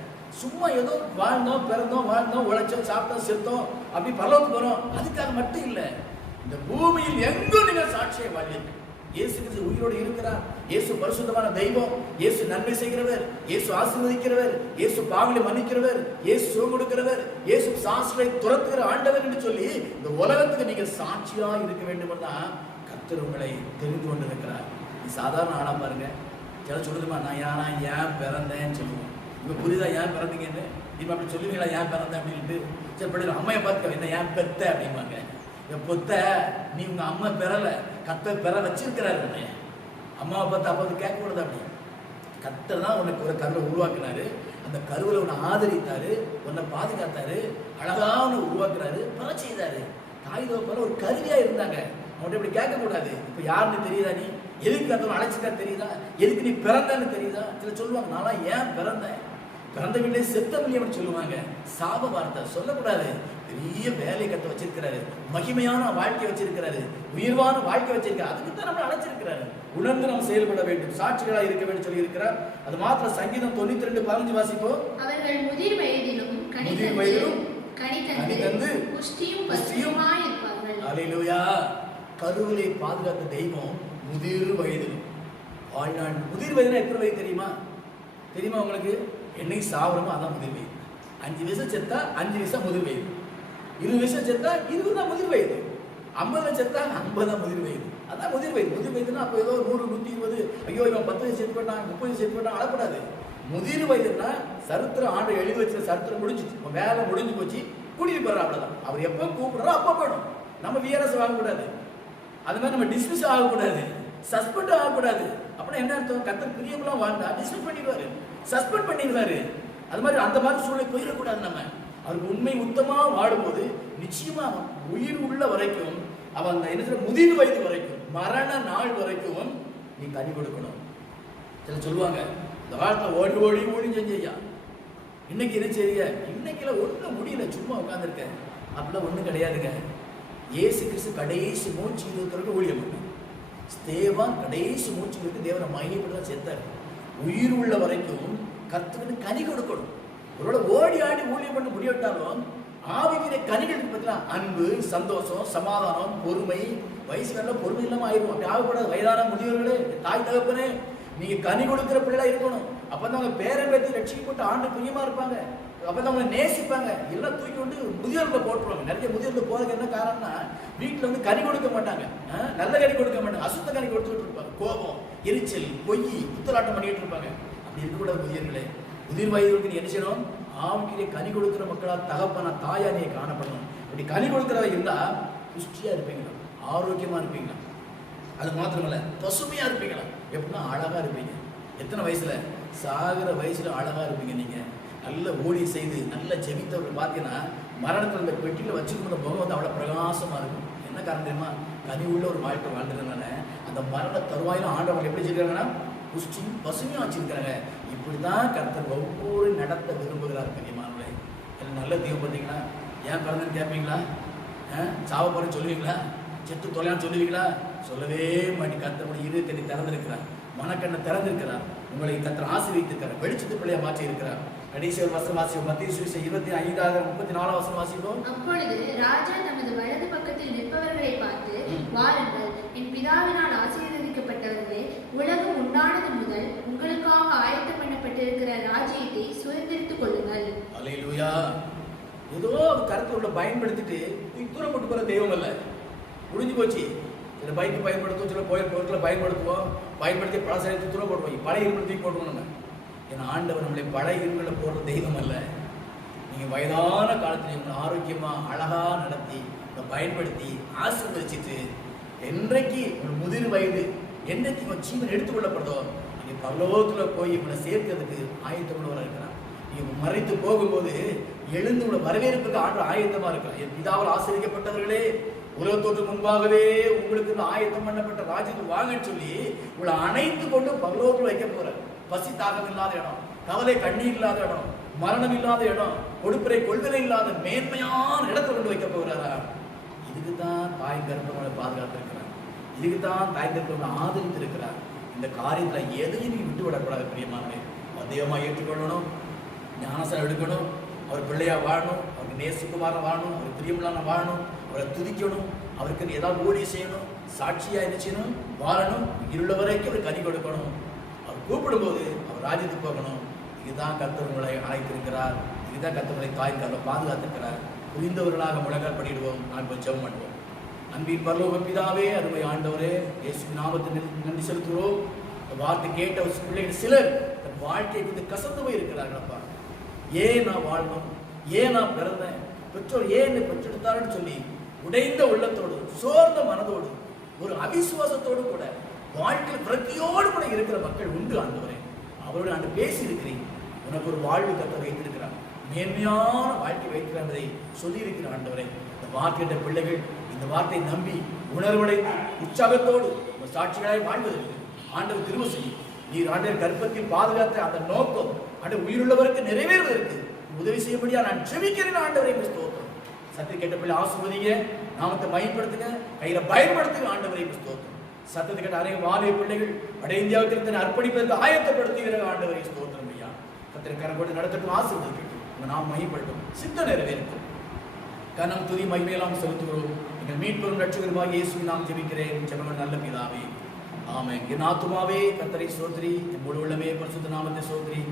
சும்மா ஏதோ வாழ்ந்தோம், பிறந்தோம், உழைச்சோம், சாப்பிட்டோம், செத்தோம், அப்படி பரலோகத்துக்கு போறோம், அதுக்காக மட்டும் இல்லை. இந்த பூமியில் எங்கும் நீங்கள் சாட்சியை வாழ்வீர்கள். இயேசு கிறிஸ்து உயிரோடு இருக்கிறார். இயேசு பரிசுத்தமான தெய்வம். இயேசு நன்மை செய்கிறவர், இயேசு ஆசீர்வதிக்கிறவர், இயேசு பாவங்களை மன்னிக்கிறவர், இயேசு சுகம் கொடுக்கிறவர், இயேசு சாஸ்திரை துரத்துகிற ஆண்டவர் என்று சொல்லி இந்த உலகத்துக்கு நீங்கள் சாட்சியா இருக்க வேண்டும் தான் கர்த்தர் உங்களை தெரிந்து கொண்டிருக்கிறார். நீ சாதாரண ஆளா பாருங்க. சில சொல்லுதுமா, நான் யாரா ஏன் பிறந்தேன்னு சொல்லுவோம். இப்போ புரியுதா ஏன் பிறந்தீங்கன்னு? இப்போ அப்படி சொல்லுவீங்களா ஏன் பிறந்தேன் அப்படின்ட்டு? சரி, படி அம்மையை பார்த்து என்ன ஏன் பெத்த அப்படிம்பாங்க. பொத்த நீ உங்க அம்மா பெறல, கர்த்தர் பெற வச்சிருக்கிறாரு. உன்னைய அம்மாவை பார்த்து அப்பா வந்து கேட்கக்கூடாது. அப்படி கர்த்தர் தான் உனக்கு ஒரு கருவை உருவாக்குனாரு. அந்த கருவில் உன்னை ஆதரித்தாரு, உன்னை பாதுகாத்தாரு, அழகா உன்னை உருவாக்குறாரு, பல செய்தாரு. தாய் தகப்பன் ஒரு கருவியா இருந்தாங்க. அவன்கிட்ட இப்படி கேட்கக்கூடாது. இப்போ யாருன்னு தெரியுதா? நீ எதுக்கு கர்த்தர் அழைச்சிட்டா தெரியுதா? எதுக்கு நீ பிறந்தன்னு தெரியுதா? சில சொல்லுவாங்க, நான்லாம் ஏன் பிறந்தேன், பிறந்த வீட்டிலே செத்த முடியும் சொல்லுவாங்க. சாப வார்த்தை சொல்லக்கூடாது. பெரிய வேலையை கத்த வச்சிருக்கிறாரு, மகிமையான வாழ்க்கை வச்சிருக்கிறாரு, உயர்வான வாழ்க்கை வச்சிருக்காரு. அதுக்கு தான் நம்ம அழைச்சிருக்கிறாரு. உணர்ந்து நம்ம செயல்பட வேண்டும், சாட்சிகளா இருக்க வேண்டும் சொல்லி இருக்கிறார். அது மாத்திரம் சங்கீதம் 92:15 வாசிப்போம். அவர்கள் முதிர் வயதிலும் கனி தந்து புஷ்டியும் பசுமையுமாய் இருப்பார்கள். அல்லேலூயா. கருவிலை பாதுகாத்த தெய்வம் முதிர் வயதிலும். வாழ்நாள் முதிர் வயதுனா எத்தனை வயது தெரியுமா? தெரியுமா உங்களுக்கு? என்னைக்கு சாவரமோ அதான் முதிர் வயது. 5 வயசு செத்தா 5 வயசா முதிர் வயது. 20 வயசு செத்தா 20 தான் முதிர் வயது. 50 செத்தா 50 தான் முதிர் வயது. அதான் முதிர் வயது. முதிர் வயதுன்னா அப்போ ஏதோ 100 120 ஐயோ இவன் 10 வயசு செத்து போட்டான் 30 வயசு செத்து போட்டான் அழப்படாது. முதிர் வயதுன்னா சரித்திரம் ஆண்டு எழுதி வச்ச சரித்திரம் முடிஞ்சிச்சு. இப்போ வேலை முடிஞ்சு போச்சு, கூட்டிட்டு போற அவ்வளவுதான். அவர் எப்போ கூப்பிடுறோ அப்போ போயிடும். நம்ம விஆர்எஸ் வாங்கக்கூடாது, அது மாதிரி நம்ம டிஸ்மிஸ் ஆகக்கூடாது, சஸ்பெண்ட் ஆகக்கூடாது. அப்படின்னா என்ன அர்த்தம்? கர்த்தர் பிரியமெல்லாம் வாழ்ந்தா டிஸ்மிஸ் பண்ணிடுவாரு, சஸ்பெண்ட் பண்ணிடுவாரு. அது மாதிரி அந்த மாதிரி சூழ்நிலை போயிடக்கூடாது. நம்ம அவருக்கு உண்மை உத்தமாக வாடும்போது நிச்சயமா உயிர் உள்ள வரைக்கும் அவன் அந்த என்ன முதிர் வயது வரைக்கும் மரண நாள் வரைக்கும் நீ கனி கொடுக்கணும். சில சொல்லுவாங்க இந்த காலத்துல ஓடி ஓடி ஓடி செஞ்சையா, இன்னைக்கு என்ன செய்ய, இன்னைக்குல ஒன்றும் முடியல, சும்மா உட்காந்துருக்க. அப்படிலாம் ஒன்றும் கிடையாதுங்க. இயேசு கிறிஸ்து கடைசி மூச்சு இருக்கிறதுக்கு ஊழியம் பண்ணு. ஸ்தேவான் கடைசி மூச்சு இருக்கு தேவனை மகிமைப்படுத்த செத்தார். உயிர் உள்ள வரைக்கும் கர்த்தருக்கு கனி கொடுக்கணும். ஒருவேளை ஓடி ஆடி ஊழியம் பண்ண முடியாட்டாலும் ஆவிக்கிற கனிகள் பார்த்தீங்கன்னா அன்பு, சந்தோஷம், சமாதானம், பொறுமை. வயசுல பொறுமை இல்லாம ஆயிரும். அப்படி ஆகக்கூடாது. வயதான முதியவர்களே, தாய் தகப்பனே, நீங்க கனி கொடுக்கிற பிள்ளைகளா இருக்கணும். அப்பதான் அவங்க பேரன் பேத்தி ரட்சிக்கப்பட்டு ஆண்டு பிரியமா இருப்பாங்க. அப்பதான் அவங்க நேசிப்பாங்க. எல்லாம் தூக்கி கொண்டு முதியோர்களை போட்டுருவாங்க. நிறைய முதியோர்கள் போறதுக்கு என்ன காரணம்னா வீட்டுல வந்து கனி கொடுக்க மாட்டாங்க, நல்ல கனி கொடுக்க மாட்டாங்க, அசுத்த கனி கொடுத்துட்டு இருப்பாங்க. கோபம், எரிச்சல், பொய், புத்தலாட்டம் பண்ணிட்டு இருப்பாங்க. அப்படி இருக்கக்கூடாது முதியர்களே. முதிர் வயதுக்கு நீ என்ன செய்யணும்? ஆவிக்கிலே கனி கொடுக்கிற மக்களா தகப்பனா தாயா நீ காணப்படணும். அப்படி கனி கொடுக்கிறவங்க இருந்தா புஷ்டியா இருப்பீங்களா, ஆரோக்கியமா இருப்பீங்களா, அது மாத்திரமல்ல பசுமையா இருப்பீங்களா. எப்படின்னா அழகா இருப்பீங்க. எத்தனை வயசுல? சாகிற வயசுல அழகா இருப்பீங்க. நீங்க நல்ல ஓடி செய்து நல்ல ஜெபித்தவர்கள் பார்த்தீங்கன்னா மரணத்தில் அந்த பெட்டியில வச்சுக்கிற முகம் வந்து அவ்வளோ பிரகாசமா இருக்கும். என்ன காரணம் தெரியுமா? கனி உள்ள ஒரு வாழ்க்கை வாழ்ந்ததுனால அந்த மரண தருவாயிலும் ஆண்டவர்கள் எப்படி வச்சிருக்காங்கன்னா புஷ்டி பசுமையா வச்சிருக்காங்க. இப்படிதான் கர்த்தர் ஒவ்வொரு நடத்த விரும்புகிறார். பெரியமானவர்களே, நல்ல தெய்வம் பார்த்தீங்களா? ஏன் பிறந்தன்னு கேட்பீங்களா? சாவ போறேன்னு சொல்லுவீங்களா? செத்து தொலையான்னு சொல்லுவீங்களா? சொல்லவே மாட்டி. கர்த்தருடைய இருதயத்தை திறந்திருக்கிறார், மனக்கண்ணை திறந்திருக்கிறார். உங்களை கர்த்தர் ஆசீர்வதித்திருக்கிறார், வெளிச்சத்து பிள்ளையா மாற்றி இருக்கிறார். கடைசி ஒரு வசனம் வாசிப்போம். மத்தேயு சுவிசேஷம் 25:34 வசனம் வாசிப்போம். அப்பொழுது ராஜா தமது வலது பக்கத்தில் நிற்பவர்களை பார்த்து, வாருங்கள், என் பிதாவினால் ஆசீர்வதிக்கப்பட்டவர்களே, உலகம் உண்டானது முதல் உங்களுக்காக ஆயத்தம் பண்ணப்பட்டிருக்கிற ராஜ்யத்தை சுதந்திரித்துக் கொள்ளுங்கள். அல்லேலூயா. ஏதோ கருத்துல உள்ள பயன்படுத்திட்டு தூரம் போட்டு போற தெய்வம் அல்ல. முடிஞ்சு போச்சு. சில பைக்கு பயன்படுத்துவோம், சில பொருட்களை பயன்படுத்துவோம், பயன்படுத்தி பழசாயத்தை தூரம் போடுவோம், பழைய இரும்பு தூக்கி போட்டுவோம். நம்ம ஏன்னா ஆண்டவர் நம்மளை பழைய இரும்புகளை போடுற தெய்வம் அல்ல. நீங்க வயதான காலத்துல உங்களை ஆரோக்கியமா அழகா நடத்தி பயன்படுத்தி ஆசீர்வதிச்சுட்டு என்றைக்கு ஒரு முதிர் வயது என்றைக்கு உங்க ஜீவன் எடுத்துக்கொள்ளப்படுதோ நீங்க பரலோகத்துல போய் உங்களை சேர்க்கிறதுக்கு ஆயத்தமுள்ளவராக இருக்கிறார். நீங்க மறைத்து போகும்போது எழுந்து உங்களை வரவேற்புக்கு ஆண்டு ஆயத்தமா இருக்கிறார். என் பிதாவால் ஆசீர்வதிக்கப்பட்டவர்களே, உலகத்தோற்று முன்பாகவே உங்களுக்கு ஆயத்தம் பண்ணப்பட்ட ராஜ்யத்துக்கு வாங்கன்னு சொல்லி உங்களை அணைத்து கொண்டு பரலோகத்தில் வைக்க போற. பசி தாகம் இல்லாத இடம், கவலை கண்ணீர் இல்லாத இடம், மரணம் இல்லாத இடம், கொடுப்பறை கொள்வதை இல்லாத மேன்மையான இடத்தை கொண்டு வைக்க போகிறாரா? இதுக்கு தான் தாய் கர்ப்பங்களை பாதுகாத்திருக்கிறார். இதுக்கு தான் தாய் கர்ப்பங்களை ஆதரித்திருக்கிறார். இந்த காரியத்துல எதையும் நீ விட்டு விடக்கூடாது. பிரியமானவர்களே, தெய்வமா ஏற்றுக்கொள்ளணும், ஞானசனம் எடுக்கணும், அவர் பிள்ளையா வாழணும், அவருக்கு நேசிக்குமாற வாழணும், அவருக்கு பிரியமில்லாம வாழணும், அவரை துதிக்கணும், அவருக்கு ஏதாவது ஊழியம் செய்யணும், சாட்சியா என்ன செய்யணும், வாழணும், இருள வரைக்கும் அவர் கனி கொடுக்கணும். அவர் கூப்பிடும்போது அவர் ராஜ்யத்துக்கு போகணும். இதுதான் கர்த்தர் உங்களை அழைத்திருக்கிறார். இதுதான் கர்த்தர் உங்களை தாய் கர்ப்ப பாதுகாத்திருக்கிறார். புரிந்தவர்களாக முழங்கால் படிடுவோம். நான் கொஞ்சம் பண்ணுவோம். அன்பின் பரலோக பிதாவே, அருமை ஆண்டவரே, இயேசு நாமத்தில் நன்றி செலுத்துகிறோம். வார்த்தை கேட்ட பிள்ளைகள் சிலர் தன் வாழ்க்கையை வந்து கசந்து போய் இருக்கிறார்களப்பா. ஏன் நான் வாழணும், ஏன் நான் பிறந்தேன், பெற்றோர் ஏன் என்னை பெற்றெடுத்தாருன்னு சொல்லி உடைந்த உள்ளத்தோடு, சோர்ந்த மனதோடு, ஒரு அவிசுவாசத்தோடு கூட வாழ்க்கையில் பிரத்தியோடு கூட இருக்கிற மக்கள் உண்டு. ஆண்டவரே, அவரோடு ஆண்டு பேசி இருக்கிறேன். உனக்கு ஒரு வாழ்வு கத்தை வைத்திருக்கிறார், மேன்மையான வாழ்க்கை வைக்கிறார் என்பதை சொல்லி இருக்கிற ஆண்டவரே, இந்த வார்த்தையிட்ட பிள்ளைகள் இந்த வார்த்தையை நம்பி உணர்வடைந்து உற்சாகத்தோடு சாட்சிகளாய் வாழ்வதற்கு ஆண்டவர் திரும்ப செய்யும். நீர் ஆண்டவர் கர்ப்பத்தில் பாதுகாத்த அந்த நோக்கம் ஆண்டவர் உயிருள்ளவருக்கு நிறைவேறுவதற்கு உதவி செய்யும்படியா நான் ஜெபிக்கிறேன். ஆண்டவரை ஸ்தோத்திரம். சத்திய கேட்ட பிள்ளை ஆசீர்வதிங்க, நாமத்தை மையப்படுத்துங்க, கையில பயன்படுத்துங்க. ஆண்டவரை ஸ்தோத்திரம். சத்தத்தை கேட்ட அநேக வாலிப பிள்ளைகள் வட இந்தியாவுக்கு தன்னை அர்ப்பணிப்பதற்கு ஆயத்தப்படுத்துகிற ஆண்டவரை ஸ்தோத்திரம் ஐயா. கத்திரிக்கார கூட நடத்தட்டும், ஆசீர்வதிக்கட்டும், உங்க நாம் மையப்படட்டும், சித்த நிறைவேறட்டும். கனம் துதி மகிமையெல்லாம் செலுத்துகிறோம். எங்கள் மீட்பெரும் ரட்சகருமாகிய இயேசுவின் நாம் ஜெபிக்கிறேன். ஜெபங்கள் நல்ல பிதாவே, ஆமென். என் ஆத்துமாவே கர்த்தரை ஸ்தோத்திரி, என் முழு உள்ளமே பரிசுத்த நாமத்தை ஸ்தோத்திரி.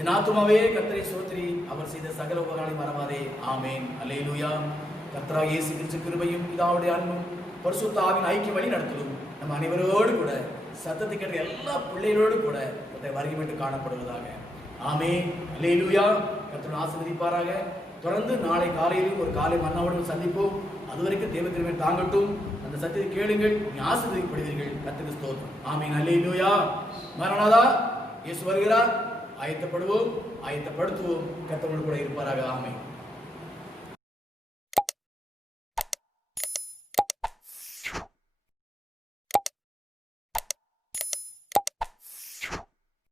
என் ஆத்துமாவே கர்த்தரை ஸ்தோத்திரி, அவர் செய்த சகல உபகாரங்களை மறவாதே. ஆமென். அல்லேலூயா. கர்த்தராகிய இயேசு கிறிஸ்து கிருபையும் பிதாவுடைய அன்பும் பரிசுத்த ஆவியின் ஐக்கிய வழி நடத்தலும் நம்ம அனைவரோடு கூட சத்தத்தை கேட்ட எல்லா பிள்ளைகளோடு கூட வருகைப்பட்டு காணப்படுவதாக. ஆமென். அல்லேலூயா. கர்த்தர் ஆசீர்வதிப்பாராக. தொடர்ந்து நாளை காலையில் ஒரு காலை மன்னாவோடு சந்திப்போம். அதுவரைக்கும் தேவ கிருபை தாங்கட்டும். அந்த சத்தியத்தை கேளுங்கள், நீ ஆசீர்வதிக்கப்படுவீர்கள். கர்த்தருக்கு ஸ்தோத்திரம். ஆமென். அல்லேலூயா. மரணாதா, இயேசு வருகிறார். ஆயத்தப்படுவோம், ஆயத்தப்படுத்துவோம். கர்த்தரோடு கூட இருப்பாராக. ஆமென்.